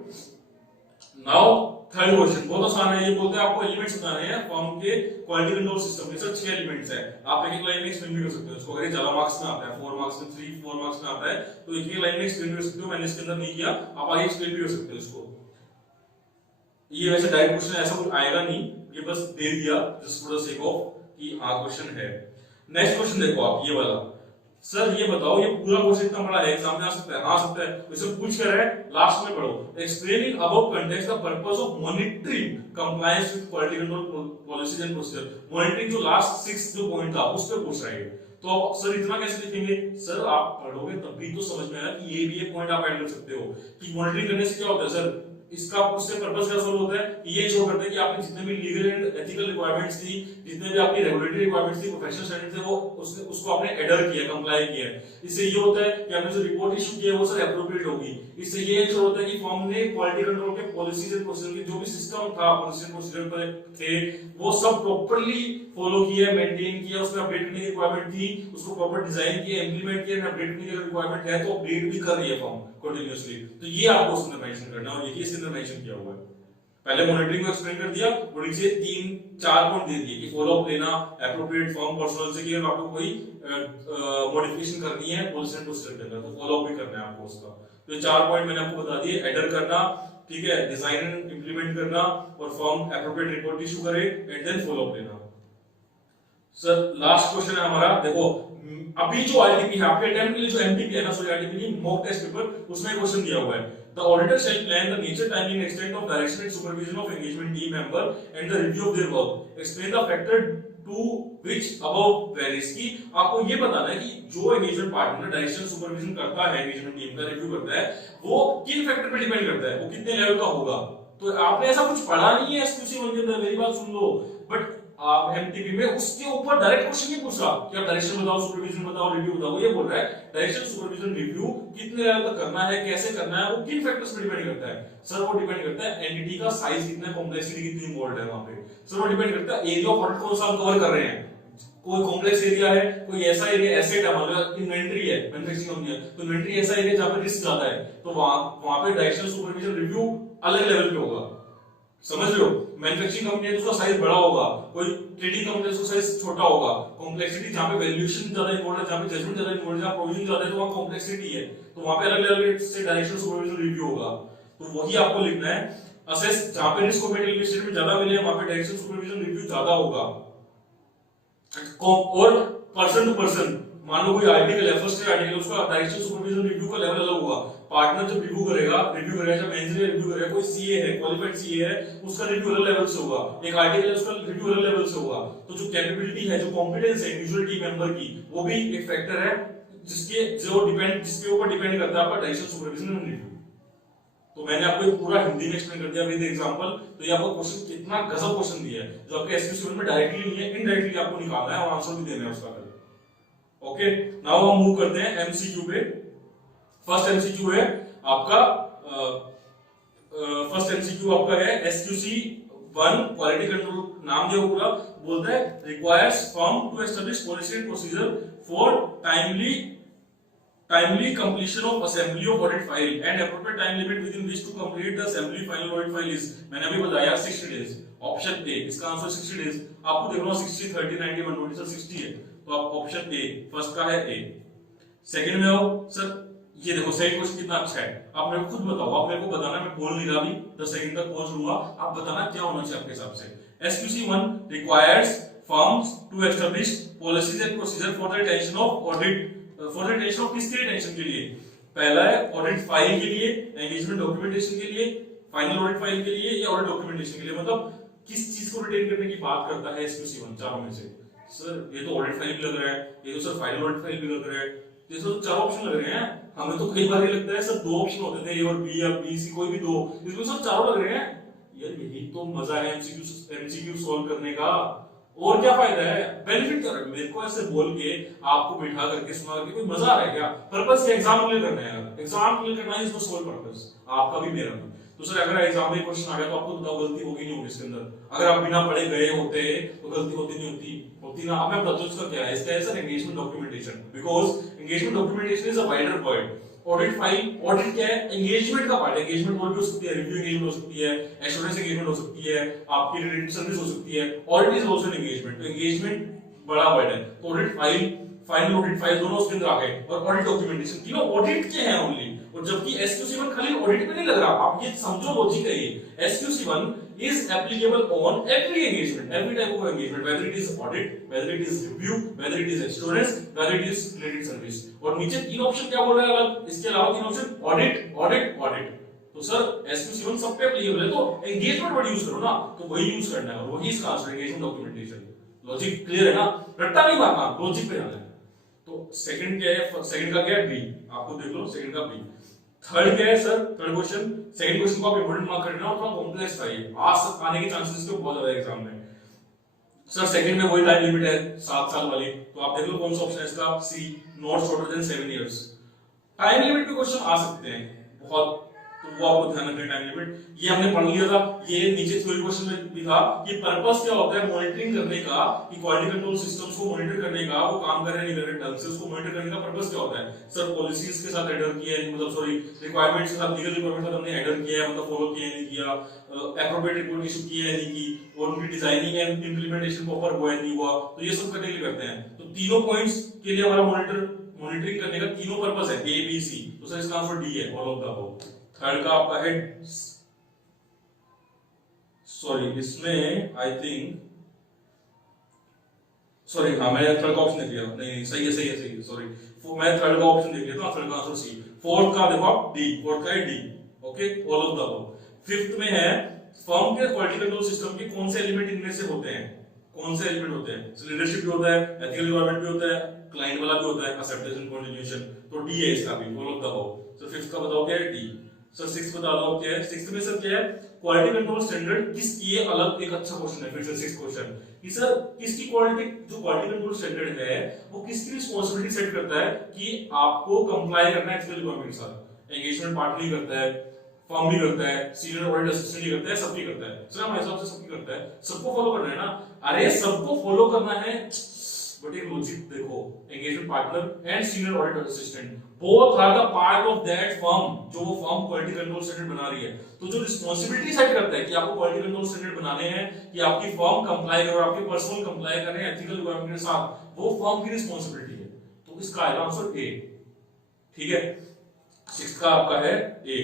नाउ थर्ड क्वेश्चन बहुत आसान है, ये बोलते हैं आपको एलिमेंट्स बताने हैं फॉर्म के क्वालिटी कंट्रोल सिस्टम के। सर 6 एलिमेंट्स है, आप एक एक लाइन में एक्सप्लेन भी कर सकते हो इसको, अगर ज्यादा मार्क्स में आता है 4 मार्क्स में 3 4 मार्क्स में आता है तो एक एक लाइन में एक्सप्लेन कर सकते हो, मैंने इसके अंदर नहीं किया, आप आगे एक्सप्लेन भी कर सकते हो इसको। ये वैसे डायरेक्ट क्वेश्चन ऐसा कुछ आएगा नहीं, ये बस दे दिया just for the sake of कि हां क्वेश्चन है। नेक्स्ट क्वेश्चन देखो आप, ये वाला, सर ये बताओ, ये पूरा क्वेश्चन इतना बड़ा है, एग्जाम में आ सकता है, आ सकता है, इसे पूछ कर रहा है, लास्ट में पढ़ो, explain in above context the purpose of monitoring compliance with quality control policies and procedure. Monitoring जो लास्ट 6 जो पॉइंट था उस पे पूछ रहा है, तो अब सर इतना कैसे लिखेंगे? सर आप पढ़ोगे तब भी तो समझ में आएगा कि ये भी एक पॉइंट आप ऐड कर सकते हो कि मॉनिटरिंग करने से क्या होता है। सर इसका उससे पर्पस क्या सोल्व होता है, ये शो करता है कि आपने जितने भी लीगल एंड एथिकल रिक्वायरमेंट्स थी, जितने भी आपकी रेगुलेटरी रिक्वायरमेंट्स थी, प्रोफेशनल स्टैंडर्ड्स थे, वो उसको आपने एडर किया, कंप्लाई किया। इससे ये होता है कि आपने जो रिपोर्ट इशू किया है वो सर एप्रोप्रिएट होगी। इससे ये इंश्योर होता है कि फर्म ने क्वालिटी कंट्रोल के पॉलिसीज एंड प्रोसीजर के जो भी सिस्टम था, पॉलिसी प्रोसीजर पर थे, वो सब प्रॉपर्ली फॉलो किया, मेंटेन किया, उसमें अपडेट करने की रिक्वायरमेंट थी, उसको प्रॉपर डिजाइन किया, इंप्लीमेंट किया, अपडेट करने की रिक्वायरमेंट है तो अपडेट भी कर रही है फर्म कंटिन्यूअसली। तो ये आपको उसमें मेंशन करना है और यही इसके अंदर मेंशन किया हुआ है। पहले मॉनिटरिंग को एक्सप्लेन कर दिया और नीचे 3-4 पॉइंट दे दिए कि फॉलो अप लेना, एप्रोप्रिएट फर्म पर्सनल से कि अगर आपको कोई मॉडिफिकेशन करनी है पॉलिसी एंड प्रोसीजर के अंदर तो फॉलो अप भी करना है आपको उसका। तो ये 4 पॉइंट मैंने आपको बता दिए, एडर करना, ठीक है, डिजाइन एंड इंप्लीमेंट करना और फर्म एप्रोप्रिएट रिपोर्ट इशू करे एंड देन फॉलो अप लेना। सर लास्ट क्वेश्चन है हमारा, देखो अभी जो आईटीपी है आपके अटेम्प्ट के लिए, जो एमटीपी है ना, सॉरी आईटीपी नहीं, मॉक टेस्ट पेपर, उसमें क्वेश्चन दिया हुआ है, the auditor shall plan the nature, timing, extent of direction and supervision of engagement team member and the review of their work, explain the factor to which above varies. की आपको ये बताना है कि जो एंगेजमेंट पार्टनर डायरेक्शन सुपरविजन करता है, engagement team का रिव्यू करता है, वो किन फैक्टर पे डिपेंड करता है, वो कितने लेवल का होगा। तो आपने ऐसा कुछ पढ़ा नहीं है एसक्यूसी 1 के अंदर, मेरी बात सुन लो, बट एमटीपी में उसके ऊपर डायरेक्ट क्वेश्चन नहीं पूछ रहा कि आप डायरेक्शन बताओ, सुपरविजन बताओ, रिव्यू बताओ। ये बोल रहा है डायरेक्शन सुपरविजन रिव्यू कितने लेवल तक करना है, कैसे करना है, वो किन फैक्टर्स पे डिपेंड करता है। सर वो डिपेंड करता है एंटिटी का साइज कितना, कॉम्प्लेक्सिटी कितनी इन्वॉल्वड है वहां पे। सर वो डिपेंड करता है एरिया ऑफ ऑडिट कौन सा हम कवर कर रहे हैं, कोई कॉम्प्लेक्स एरिया है, कोई ऐसा एरिया, एसेट है, मतलब इन्वेंटरी है, मैन्युफैक्चरिंग कंपनी है, तो इन्वेंटरी ऐसा एरिया जहां पे रिस्क ज्यादा है, तो वहां पे डायरेक्शन सुपरविजन रिव्यू अलग लेवल पे होगा। समझ रहे हो, मैन्युफैक्चरिंग कंपनी है तो उसका साइज बड़ा होगा, कोई ट्रेडिंग कंपनी है तो उसका साइज छोटा होगा। कॉम्प्लेक्सिटी जहां पे वैल्यूएशन ज्यादा इंपॉर्टेंट है, जहां पे जजमेंट ज्यादा इंपॉर्टेंट है, जहां प्रोविजन ज्यादा है, तो वहां कॉम्प्लेक्सिटी है, तो वहां पे अलग लेवल से डायरेक्शन सुपरविजन रिव्यू होगा। तो वही आपको लिखना है, असेस जहां पे रिस्क और मेटेरियल स्टेटमेंट ज्यादा मिले वहां पे डायरेक्शन सुपरविजन रिव्यू ज्यादा होगा। और पर्सन टू पर्सन, मान लो कोई आर्टिकल है, फर्स्ट आर्टिकल, उसका डायरेक्शन सुपरविजन रिव्यू का लेवल अलग होगा। पार्टनर जब रिव्यू करेगा जब इंजीनियर रिव्यू करेगा, कोई सीए है, क्वालिफाइड सीए है, उसका रिव्यू अलग लेवल से होगा। एक आर्टिकल है, उसका रिव्यू अलग लेवल से होगा। तो जो कैपेबिलिटी है, जो कॉम्पिटेंस है इंडिविजुअल टीम मेंबर की, वो भी एक फैक्टर है जिसके ऊपर डिपेंड करता है आपका डायरेक्शन सुपरविजन रिव्यू। तो मैंने आपको पूरा हिंदी में एक्सप्लेन कर दिया विद एग्जांपल। तो ये आपको क्वेश्चन कितना गजब क्वेश्चन दिया है, जो आपके एसक्यूसी में डायरेक्टली नहीं है, इनडायरेक्टली आपको निकालना है और आंसर भी देना है उसका। ओके, नाउ हम मूव करते हैं एमसीक्यू पे। फर्स्ट एमसीक्यू है आपका एसक्यूसी 1 क्वालिटी कंट्रोल, नाम दिया पूरा, बोलता है requires firm to establish policy and procedure for timely completion of assembly of audit file and appropriate time limit within which to complete the assembly final audit file is, मैंने अभी बताया 60 days। Option A, इसका answer 60 days। आपको देख लो 60, 30, 90, 120, sir 60 है, तो आप option A first का है ए। सेकंड में आओ सर, ये देखो सेकंड क्वेश्चन कितना अच्छा है, आप मेरे को खुद बताओ, आप मेरे को बताना, मैं बोल नहीं रहा अभी, 10 सेकंड तक पहुंच लूंगा, आप बताना क्या होना चाहिए आपके हिसाब से। SQC 1 requires firms to establish policies and procedure for the retention of audit, for the retention of किसके रिटेंशन के लिए, पहला है ऑडिट फाइल के लिए, एंगेजमेंट डॉक्यूमेंटेशन के लिए, फाइनल ऑडिट फाइल के लिए या ऑडिट डॉक्यूमेंटेशन के लिए, मतलब किस चीज को रिटेन करने की बात करता है एसक्यूसी 1 चारों में से। सर ये तो ऑडिट फाइल भी लग रहा है, ये तो सर फाइनल ऑडिट फाइल भी लग रहा है, ये तो चार ऑप्शन लग रहे हैं। हमें तो कई बार ये लगता है सर 2 ऑप्शन होते थे, ए और बी या बी सी, कोई भी 2, इसमें सर चारों लग रहे हैं। यार यही तो मजा है एमसीक्यू सॉल्व करने का, और क्या फायदा है, बेनिफिट क्या है। मेरे को ऐसे बोल के आपको बिठा करके सुना करके कोई मजा आ रहा है क्या? पर्पस क्या, एग्जाम क्लियर करना है, एग्जाम क्लियर करना इज द सोल पर्पस, आपका भी मेरा भी। तो सर अगर एग्जाम में क्वेश्चन आ गया तो आपको बताओ गलती होगी नहीं होगी इसके अंदर, अगर आप बिना पढ़े गए होते तो गलती होती नहीं होती ना। अब मैं बताऊं इसका क्या है, इसका है sir engagement documentation, because engagement documentation is a wider point. Audit file, audit क्या है, एंगेजमेंट का पार्ट है। एंगेजमेंट और भी हो सकती है, रिव्यू एंगेजमेंट हो सकती है, एश्योरेंस एंगेजमेंट हो सकती है, आपकी रिलेटेड सर्विस हो सकती है, audit is also an engagement. तो एंगेजमेंट बड़ा वर्ड है, तो audit file, final audit file दोनों उसके अंदर आ गए, और ऑडिट डॉक्यूमेंटेशन तीनों ऑडिट के हैं ओनली। और जबकि एसक्यूसी 1 खाली ऑडिट पे नहीं लग रहा, आप ये समझो लॉजिक है ये। SQC 1 is applicable on every engagement, every type of engagement, whether it is audit, whether it is review, whether it is assurance, whether it is related service। और नीचे 3 ऑप्शन क्या बोल रहा है अलग, इसके अलावा 3 ऑप्शन ऑडिट, ऑडिट, ऑडिट। तो सर एसक्यूसी 1 सब पे एप्लीकेबल है, तो एंगेजमेंट वर्ड यूज करो ना, तो वही यूज करना है, और वही इसका answer engagement documentation. Logic clear है ना, रट्टा नहीं मारना, लॉजिक पे जाना है। तो सेकंड क्या है, सेकंड का क्या है बी, आपको देख लो सेकंड का बी। थर्ड क्या है sir, third question, second question को आप इंपॉर्टेंट मार्क करना और थोड़ा कॉम्प्लेक्स था, ये आने के चांसेस इसके बहुत ज्यादा एग्जाम में। सर सेकंड में वही टाइम लिमिट है 7 साल वाली, तो आप देख लो कौन सा ऑप्शन है इसका, C, not shorter than 7 years. Time limit पे क्वेश्चन आ सकते हैं बहुत, तो वो आपको ध्यान रखना है टाइम लिमिट। ये हमने पढ़ लिया था, ये नीचे थ्योरी क्वेश्चन में भी था कि पर्पस क्या होता है मॉनिटरिंग करने का, कि क्वालिटी कंट्रोल सिस्टम्स को मॉनिटर करने का, वो काम कर रहे हैं नहीं कर रहे ढंग से, उसको मॉनिटर करने का पर्पस क्या होता है। सर पॉलिसीज के साथ एडर किया है, मतलब सॉरी रिक्वायरमेंट्स के साथ, लीगल रिक्वायरमेंट्स के साथ हमने एडर किया है, मतलब फॉलो किया है नहीं किया, एप्रोप्रिएट रिपोर्ट इशू की है नहीं की, और उनकी डिजाइनिंग एंड इंप्लीमेंटेशन प्रॉपर हुआ है नहीं हुआ, तो ये सब करने के लिए करते हैं। तो तीनों पॉइंट्स के लिए हमारा मॉनिटरिंग करने का तीनों पर्पस है, ए बी सी, तो सर इसका आंसर डी है, all of the above. Third का आपका है, सॉरी इसमें आई थिंक, सॉरी हाँ मैंने थर्ड का ऑप्शन देख लिया, नहीं सही है सही है सही है, सॉरी मैं थर्ड का ऑप्शन देख लिया था, थर्ड का आंसर सी। फोर्थ का देखो आप डी, फोर्थ का है D, okay, all of the above. Fifth में है फर्म के क्वालिटी कंट्रोल सिस्टम के कौन से एलिमेंट इनमें से होते हैं, कौन से एलिमेंट होते हैं। लीडरशिप भी होता है, एथिकल रिक्वायरमेंट भी होता है, क्लाइंट वाला भी होता है, एक्सेप्टेंस कंटिन्यूएशन, तो डी है इसका भी, all of the above. So fifth का बताओ क्या है, डी। सर सिक्स्थ बता दो क्या है, सिक्स्थ में सर क्या है, क्वालिटी कंट्रोल स्टैंडर्ड किस, ये अलग एक अच्छा क्वेश्चन है फिर से सिक्स्थ क्वेश्चन, कि सर किसकी क्वालिटी, जो क्वालिटी कंट्रोल स्टैंडर्ड है वो किसकी रिस्पांसिबिलिटी सेट करता है कि आपको कंप्लाई करना है एथिकल रिक्वायरमेंट के साथ। एंगेजमेंट पार्टनर ही करता है, फर्म भी करता है, सीनियर ऑडिट असिस्टेंट भी करता है, सब भी करता है। सर हमारे हिसाब से सबकी करता है, सबको फॉलो करना है ना, अरे सबको फॉलो करना है, बट एक लॉजिक देखो, engagement partner and senior audit assistant both are the part of that firm, जो वो फर्म क्वालिटी कंट्रोल स्टैंडर्ड बना रही है, तो जो रिस्पांसिबिलिटी सेट करता है कि आपको क्वालिटी कंट्रोल स्टैंडर्ड बनाने हैं, कि आपकी फर्म कंप्लाई करे और आपके पर्सनल कंप्लाई करें एथिकल रिक्वायरमेंट के साथ, वो फर्म की रिस्पांसिबिलिटी है, तो इसका आएगा आंसर ए, ठीक है। सिक्स्थ का आपका है A,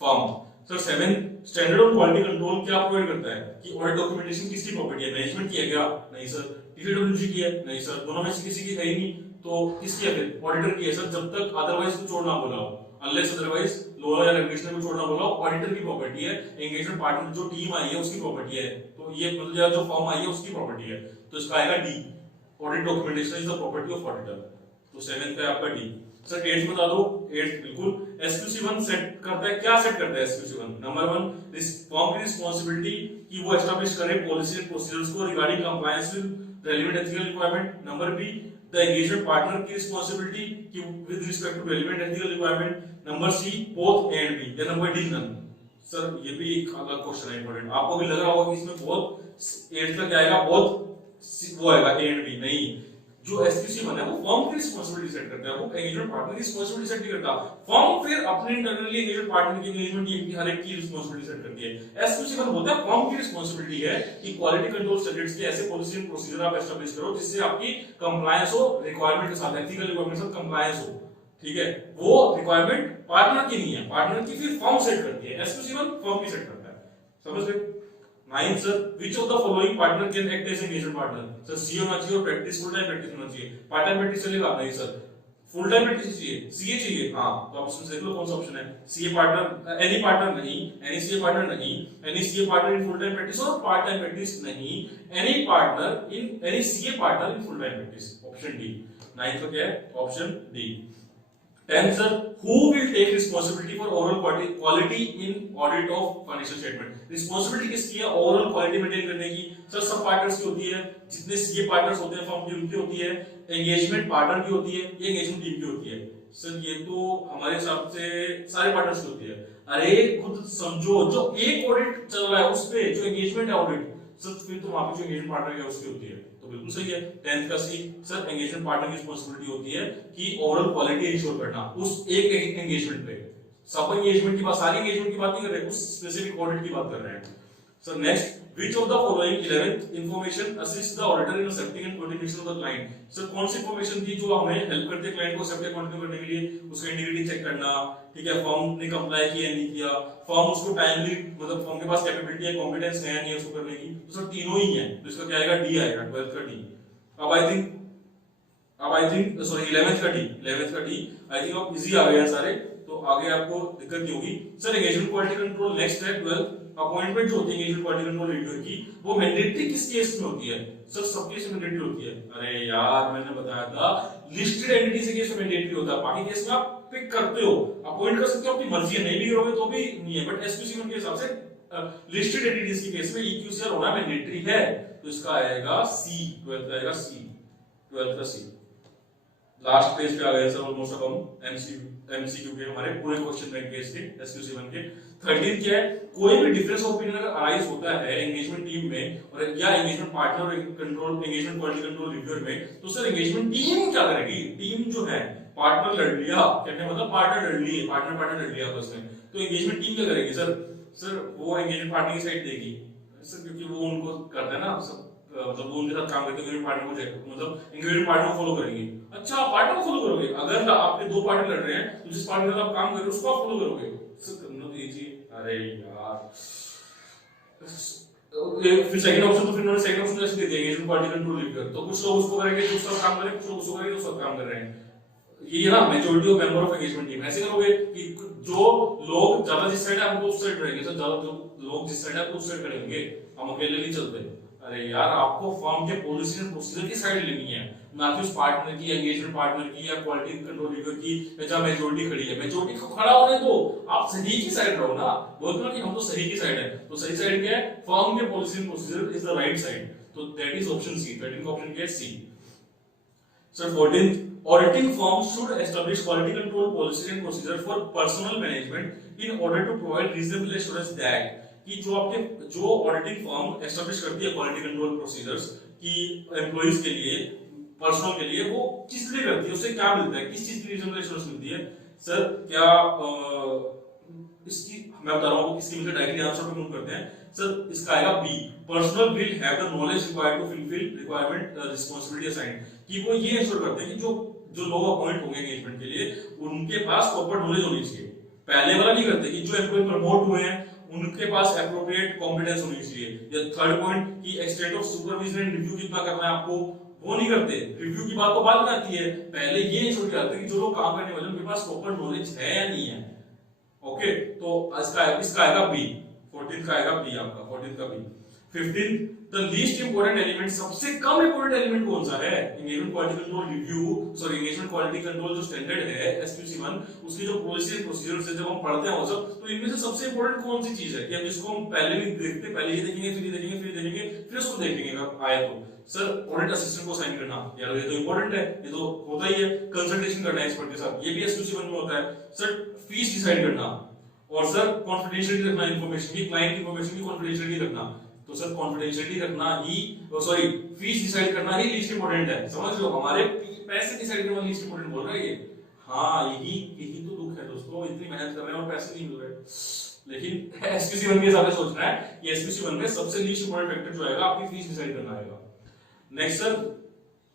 firm. Sir seventh, standard on quality control क्या प्रोवाइड करता है, कि ऑडिट डॉक्यूमेंटेशन किसकी प्रॉपर्टी है, मैनेजमेंट की है क्या, नहीं सर। टीसीडब्ल्यूजी की है, नहीं सर, दोनों में से किसी की है ही नहीं, तो किसकी है फिर, ऑडिटर की है सर, जब तक अदरवाइज कुछ और ना बोला हो, अनलेस अदरवाइज लॉ या रेगुलेशन में कुछ और ना बोला हो, ऑडिटर की प्रॉपर्टी है। एंगेजमेंट पार्टनर जो टीम आई है उसकी प्रॉपर्टी है, तो ये मतलब जो फर्म आई है उसकी प्रॉपर्टी है, तो इसका आएगा D, audit documentation is the property of auditor, तो सेवेंथ है आपका डी। सर एट्थ बता दो, एट्थ बिल्कुल, SQC1 सेट करता है, क्या सेट करता है SQC1, नंबर 1 इस फर्म की रिस्पांसिबिलिटी कि वो एस्टैब्लिश करे पॉलिसी एंड प्रोसीजर्स को regarding compliance with relevant ethical requirement. Number B, the engagement partner की रिस्पांसिबिलिटी कि with respect to relevant ethical requirement. Number C, both A and B, या number D none. Sir ये भी एक अलग question है important, आपको भी लग रहा होगा कि इसमें बहुत एट्थ का क्या आएगा, बहुत वो आएगा ए एंड बी, नहीं, जो SQC1 है वो फर्म की रिस्पांसिबिलिटी सेट करता है, वो एंगेजमेंट पार्टनर की रिस्पांसिबिलिटी सेट नहीं करता। फर्म फिर अपने इंटरनली एंगेजमेंट पार्टनर की, एंगेजमेंट टीम की हर एक की रिस्पांसिबिलिटी सेट करती है। SQC1 बोलता है फर्म की रिस्पांसिबिलिटी है कि क्वालिटी कंट्रोल स्टैंडर्ड्स के ऐसे पॉलिसी एंड प्रोसीजर आप एस्टैब्लिश करो जिससे आपकी कंप्लायंस हो रिक्वायरमेंट के साथ, एथिकल रिक्वायरमेंट के साथ कंप्लायंस हो, ठीक है। वो रिक्वायरमेंट पार्टनर की नहीं है, पार्टनर की फिर फर्म सेट करती है, SQC1 फर्म की सेट करता है, समझ गए। 9 sir, which of the following partner can act as engagement partner? Sir C होना चाहिए और प्रैक्टिस फुल टाइम प्रैक्टिस होना चाहिए, पार्ट टाइम प्रैक्टिस चलेगा नहीं सर, फुल टाइम प्रैक्टिस चाहिए, सीए चाहिए, हां तो आप इसमें देख लो कौन सा ऑप्शन है, सीए पार्टनर, एनी पार्टनर नहीं, एनी सीए पार्टनर नहीं, any CA partner in full time practice और पार्ट टाइम प्रैक्टिस नहीं, any partner in, any CA partner in full time practice, option D. 9 तो क्या है, option D. 10 sir, who will take responsibility for overall quality in audit of financial statement? Responsibility किसकी है overall quality maintain करने की? Sir सब partners की होती है, जितने सीए पार्टनर्स होते हैं फर्म की उनकी होती है, एंगेजमेंट पार्टनर की होती है, ये एंगेजमेंट टीम की होती है। सर ये तो हमारे हिसाब से सारे पार्टनर्स की होती है। अरे खुद समझो, जो एक ऑडिट चल रहा है उस पे जो एंगेजमेंट है ऑडिट, सर फिर तो वहां पे जो एंगेजमेंट पार्टनर है उसकी होती है, तो बिल्कुल सही है। 10th का सी, सर एंगेजमेंट पार्टनर की रिस्पांसिबिलिटी होती है कि ओवरऑल क्वालिटी इंश्योर करना उस एक एंगेजमेंट पे, सब एंगेजमेंट की बात, सारी एंगेजमेंट की बात नहीं कर रहे, उस स्पेसिफिक ऑडिट की बात कर रहे हैं। Sir next, which of the following 11th information assists the auditor in accepting and quantification of the client? Sir कौन सी इंफॉर्मेशन थी जो हमें हेल्प करते हैं क्लाइंट को एक्सेप्ट या क्वांटिफाई करने के लिए, उसका इंटीग्रिटी चेक करना, ठीक है, फर्म ने कंप्लाई किया नहीं किया, फर्म उसको टाइमली, मतलब फर्म के पास कैपेबिलिटी है, कॉम्पिटेंस है नहीं है उसको करने की, तो सर तीनों ही है, तो इसका क्या आएगा, डी आएगा, 12th का डी। अब आई थिंक सॉरी 11th का डी, 11th का डी, आई थिंक अब इजी आ गए हैं सारे, तो आगे आपको दिक्कत नहीं होगी। Sir engagement quality control next है 12 अपॉइंटमेंट जो होती है एंगेजमेंट क्वालिटी कंट्रोल रिव्यूअर की, वो मैंडेटरी किस केस में होती है? सर सब केस में मैंडेटरी होती है। अरे यार मैंने बताया था लिस्टेड एंटिटीज के केस में मैंडेटरी होता है, बाकी केस में आप पिक करते हो, अपॉइंट कर सकते हो, अपनी मर्जी है, नहीं भी करोगे तो भी नहीं है, बट एसक्यूसी1 के हिसाब से लिस्टेड एंटिटीज के केस में ईक्यूसीआर होना मैंडेटरी है। तो इसका आएगा सी, 12 आएगा सी, 12 का सी। लास्ट पेज पे आ गए सर ऑलमोस्ट अब हम एमसीक्यू के हमारे पूरे क्वेश्चन बैंक के इसके एसक्यूसी1 के। 13 क्या है, कोई भी डिफरेंस ऑफ ओपिनियन अगर अराइज होता है एंगेजमेंट टीम में और या एंगेजमेंट पार्टनर और control engagement quality control reviewer में, तो सर एंगेजमेंट टीम क्या करेगी? टीम जो है पार्टनर लड़ लिया, कहने मतलब पार्टनर लड़ लिए, पार्टनर लड़ लिया आपस में, तो एंगेजमेंट टीम क्या करेगी? सर वो एंगेजमेंट पार्टनर की साइड देगी सर, क्योंकि वो उनको करता है ना सब, मतलब वो उनके साथ काम करते हैं, पार्टनर को मतलब एंगेजमेंट पार्टनर को फॉलो करेंगे। अच्छा पार्टनर को फॉलो करोगे, अगर आपके दो पार्टनर लड़ रहे हैं तो जिस पार्टनर के साथ आप काम कर रहे हो उसको आप फॉलो करोगे सर, करना तो इजी। अरे यार फिर सेकंड ऑप्शन, तो फिर उन्होंने सेकंड ऑप्शन ऐसे दे दिया एंगेजमेंट पार्टी कंट्रोल रिव्यूअर, तो कुछ लोग उसको करेंगे जो उसका काम करेंगे, कुछ लोग उसको करेंगे जो उसका काम कर रहे हैं। ये ना majority of member of engagement team ऐसे करोगे कि जो लोग ज्यादा जिस साइड है हमको उस साइड रहेंगे सर, ज्यादा जो लोग जिस साइड है उस साइड करेंगे, हम अकेले नहीं चलते। अरे यार आपको फर्म के पॉलिसी एंड प्रोसीजर की साइड लेनी है, ना कि उस पार्टनर की, एंगेजमेंट पार्टनर की या क्वालिटी कंट्रोल रिव्यूअर की, जहां मेजॉरिटी खड़ी है। मेजॉरिटी को खड़ा होने दो, आप सही की साइड रहो ना, बोलते हो कि हम तो सही की साइड है, तो सही साइड क्या है? फर्म के policy and procedure is the right side, तो दैट इज ऑप्शन सी। 13 का ऑप्शन क्या है? C. Sir 14th auditing firms should establish quality control policies and procedures for personal management in order to provide reasonable assurance that कि जो auditing firm establish करती है quality control procedures की employees के लिए, पर्सनल के लिए, वो किस लिए करती है, उससे क्या मिलता है, किस चीज की रीजनेबल एश्योरेंस मिलती है? सर क्या इसकी मैं बता रहा हूँ, इसकी मुझे डायरेक्टली आंसर पे मूव करते हैं। सर इसका आएगा B, personnel will have the knowledge required to fulfill requirement responsibility assigned, कि वो ये इंश्योर करते हैं कि जो लोग अपॉइंट होंगे एंगेजमेंट के लिए उनके पास प्रॉपर नॉलेज होनी चाहिए। पहले वाला नहीं करते कि जो एम्प्लॉय प्रमोट हुए हैं उनके पास एप्रोप्रिएट कॉम्पिटेंस होनी चाहिए, या थर्ड पॉइंट की extent of supervision and review कितना करना है आपको, वो नहीं करते। रिव्यू की बात तो बाद में आती है, पहले ये इंश्योर करते हैं कि जो लोग काम करने वाले उनके पास प्रॉपर नॉलेज है या नहीं है। ओके, तो इसका आएगा बी, 14 का आएगा बी आपका, 14 का B. 15 the least important element, सबसे कम इंपोर्टेंट एलिमेंट कौन सा है? Engagement quality control review, sorry engagement quality control जो स्टैंडर्ड है एसक्यूसी1, उसकी जो पॉलिसी एंड प्रोसीजर्स है जब हम पढ़ते हैं वो सब, तो इनमें से सबसे इंपोर्टेंट कौन सी चीज है कि हम जिसको हम पहले नहीं देखते, पहले ये देखेंगे, फिर ये देखेंगे, फिर देखेंगे, फिर उसको देखेंगे अगर आए तो। सर ऑडिट असिस्टेंट को साइन करना, यार ये तो इंपॉर्टेंट है, ये तो होता ही है। कंसल्टेशन करना एक्सपर्ट के साथ, ये भी एसक्यूसी1 में होता है। सर फीस डिसाइड करना, और सर कॉन्फिडेंशियलिटी रखना इंफॉर्मेशन की, क्लाइंट इंफॉर्मेशन की कॉन्फिडेंशियलिटी रखना, तो सर कॉन्फिडेंशियलिटी रखना ही, सॉरी फीस डिसाइड करना ही लीस्ट इंपॉर्टेंट है। समझ लो, हमारे पैसे डिसाइड करना लीस्ट इंपॉर्टेंट बोल रहा है ये। हाँ यही तो दुख है दोस्तों, इतनी मेहनत कर रहे हैं और पैसे नहीं मिल रहे। लेकिन एसक्यूसी1 के हिसाब से सोचना है कि एसक्यूसी1 में सबसे लीस्ट इंपॉर्टेंट फैक्टर जो आएगा आपकी फीस डिसाइड करना आएगा। Next sir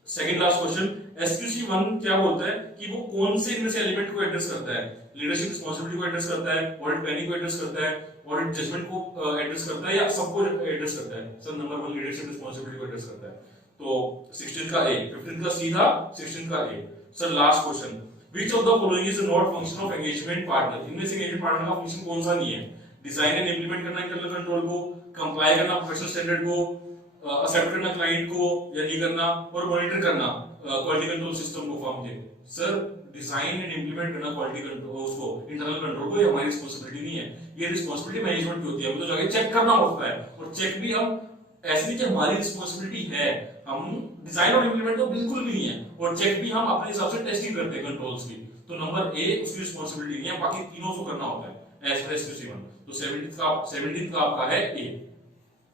second last question, SQC one क्या बोलता है कि वो कौन से इनमें से एलिमेंट को एड्रेस करता है? लीडरशिप रिस्पांसिबिलिटी को एड्रेस करता है, ऑडिट प्लानिंग को एड्रेस करता है, ऑडिट जजमेंट को एड्रेस करता है, या सबको एड्रेस करता है? सर नंबर 1 लीडरशिप रिस्पांसिबिलिटी को एड्रेस करता है, तो 16 का ए, 15 का सी था, 16 का A. Sir last question, which of the following is not function of engagement partner? इनमें से एंगेजमेंट पार्टनर का फंक्शन कौन सा नहीं है? डिजाइन एंड इंप्लीमेंट करना इंटरनल कंट्रोल को, कंप्लाई करना प्रोफेशनल स्टैंडर्ड को, एक्सेप्ट करना क्लाइंट को या नहीं करना, और मॉनिटर करना क्वालिटी कंट्रोल सिस्टम को फॉर्म के। सर डिजाइन एंड इंप्लीमेंट करना क्वालिटी कंट्रोल उसको इंटरनल कंट्रोल को, ये हमारी रिस्पांसिबिलिटी नहीं है, ये रिस्पांसिबिलिटी मैनेजमेंट की होती है। हमें तो जाके चेक करना होता है, और चेक भी हम ऐसे नहीं कि हमारी रिस्पांसिबिलिटी है, हम डिजाइन और इंप्लीमेंट तो बिल्कुल भी नहीं है, और चेक भी हम अपने हिसाब से टेस्टिंग करते हैं कंट्रोल्स की। तो नंबर ए उसकी रिस्पांसिबिलिटी नहीं है, बाकी तीनों को करना होता है एज पर एसक्यूसी1। तो 17th का आपका है ए।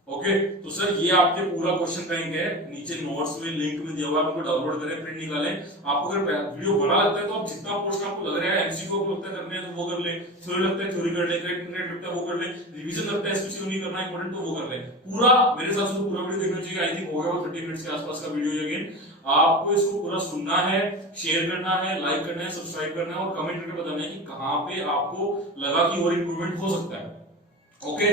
ओके, तो सर ये आपके पूरा क्वेश्चन बैंक है, नीचे नोट्स में लिंक में दिया हुआ है, आपको डाउनलोड करें, प्रिंट निकालें। आपको अगर वीडियो बड़ा लगता है तो आप जितना पोर्शन आपको लग रहा है एमसीक्यू को लगता है करने हैं तो वो कर ले, थ्योरी लगता है थ्योरी कर ले, क्रेडिट लगता है वो कर ले, रिवीजन लगता है एसक्यूसी नहीं करना इंपॉर्टेंट तो वो कर ले। पूरा मेरे हिसाब से तो पूरा वीडियो देखना चाहिए, आई थिंक हो गया 30 मिनट्स के आसपास का वीडियो। अगेन आपको इसको पूरा सुनना है, शेयर करना है, लाइक करना है, सब्सक्राइब करना है, और कमेंट करके बताना है कि कहां पे आपको लगा कि और इंप्रूवमेंट हो सकता है। ओके,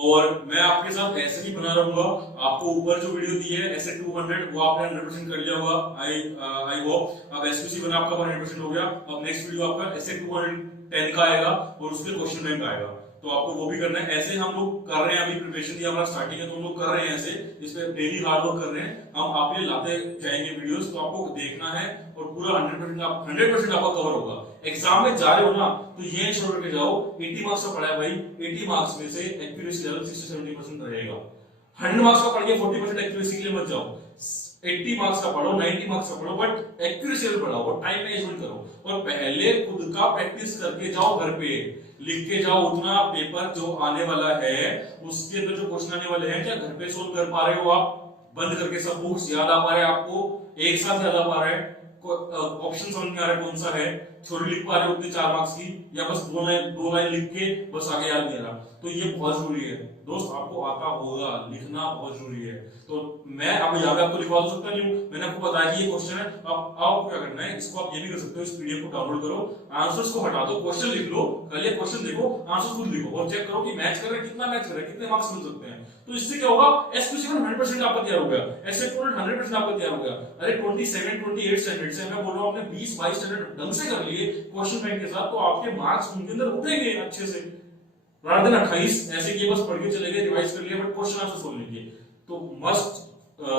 और मैं आपके साथ ऐसे ही बना रहूंगा। आपको ऊपर जो वीडियो दी है ऐसे 200 वो आपने 100% कर लिया होगा, आई होप। अब एसक्यूसी1 आपका 100% हो गया। अब नेक्स्ट वीडियो आपका ऐसे 200 10 का आएगा और उसके क्वेश्चन बैंक आएगा, तो आपको वो भी करना है। ऐसे हम लोग कर रहे हैं, अभी प्रिपरेशन दिया हमारा स्टार्टिंग है तो हम लोग कर रहे हैं ऐसे, इस पे डेली हार्ड वर्क कर रहे हैं हम, आप ये लाते जाएंगे वीडियोस, तो आपको देखना है और पूरा 100% आपका कवर होगा। एग्जाम में जा रहे हो ना तो ये इंश्योर करके जाओ 80 मार्क्स का पढ़ा है भाई, 80 मार्क्स में से एक्यूरेसी लेवल 60-70% रहेगा। 100 मार्क्स का पढ़ के 40% एक्यूरेसी के लिए मत जाओ, 80 मार्क्स का पढ़ो, 90 मार्क्स का पढ़ो, बट एक्यूरेसी लेवल बढ़ाओ और टाइम मैनेजमेंट करो, और पहले खुद का प्रैक्टिस करके जाओ, घर पे लिख के जाओ उतना पेपर जो आने वाला है उसके अंदर जो क्वेश्चन आने वाले हैं, क्या घर पे सोल्व कर पा रहे हो आप, बंद करके सब बुक्स याद आ पा रहे हैं आपको, एक साथ याद आ पा रहा है, ऑप्शन समझ में आ रहा है कौन सा है, थ्योरी लिख पा रहे हो उतनी 4 मार्क्स की, या बस दो लाइन लिख के बस आगे याद नहीं आ रहा, तो ये बहुत जरूरी है दोस्त, आपको आता होगा, लिखना बहुत जरूरी है। तो मैं अब यहाँ पे आपको लिखवा सकता नहीं हूँ, मैंने आपको बताया कि ये क्वेश्चन है, अब आपको क्या करना है, इसको आप ये भी कर सकते हो, इस पीडीएफ को डाउनलोड करो, आंसर्स को हटा दो, क्वेश्चन लिख लो, कल ये क्वेश्चन देखो, आंसर खुद लिखो और चेक करो कि मैच कर रहे हैं, कितना मैच कर रहे हैं, कितने मार्क्स मिल सकते हैं। तो इससे क्या होगा, एसक्यूसी 100% आपका तैयार हो गया, एसए 100% आपका तैयार हो गया। अरे 27-28 स्टैंडर्ड से मैं बोल रहा हूँ आपने 20-22 स्टैंडर्ड ढंग से कर लिए क्वेश्चन बैंक के साथ, तो आपके मार्क्स उनके अंदर उठेंगे अच्छे से, rather than 28 ऐसे कि बस पढ़ के चले गए, रिवाइज कर लिया, बट क्वेश्चन आंसर सोल्व नहीं किए। तो must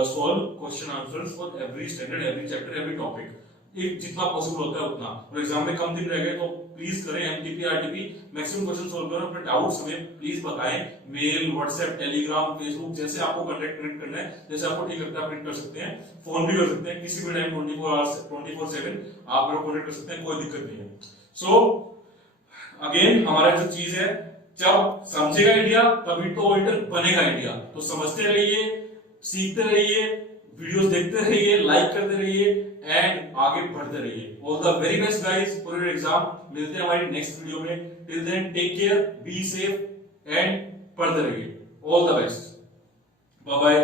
solve question answers for every standard, every chapter, every topic, एक जितना पॉसिबल होता है उतना। और एग्जाम में कम दिन रह गए तो प्लीज करें MTP RTP, maximum question solve करो, अपने डाउट्स हमें प्लीज बताएं, मेल, व्हाट्सएप, टेलीग्राम, फेसबुक, जैसे आपको कनेक्ट करना है, जैसे आपको ठीक लगता है प्रिंट कर सकते हैं, फोन भी कर सकते हैं, किसी भी टाइम 24/7 आप मेरे को कॉन्टेक्ट कर सकते हैं, कोई दिक्कत नहीं है। सो अगेन हमारा जो चीज है, जब समझेगा इंडिया तभी तो ऑडिटर बनेगा इंडिया, तो समझते रहिए, सीखते रहिए, वीडियोस देखते रहिए, लाइक करते रहिए एंड आगे बढ़ते रहिए। All the very best guys for your exam, मिलते हैं हमारी नेक्स्ट वीडियो में, till then take care, be safe and पढ़ते रहिए, all the best, bye bye.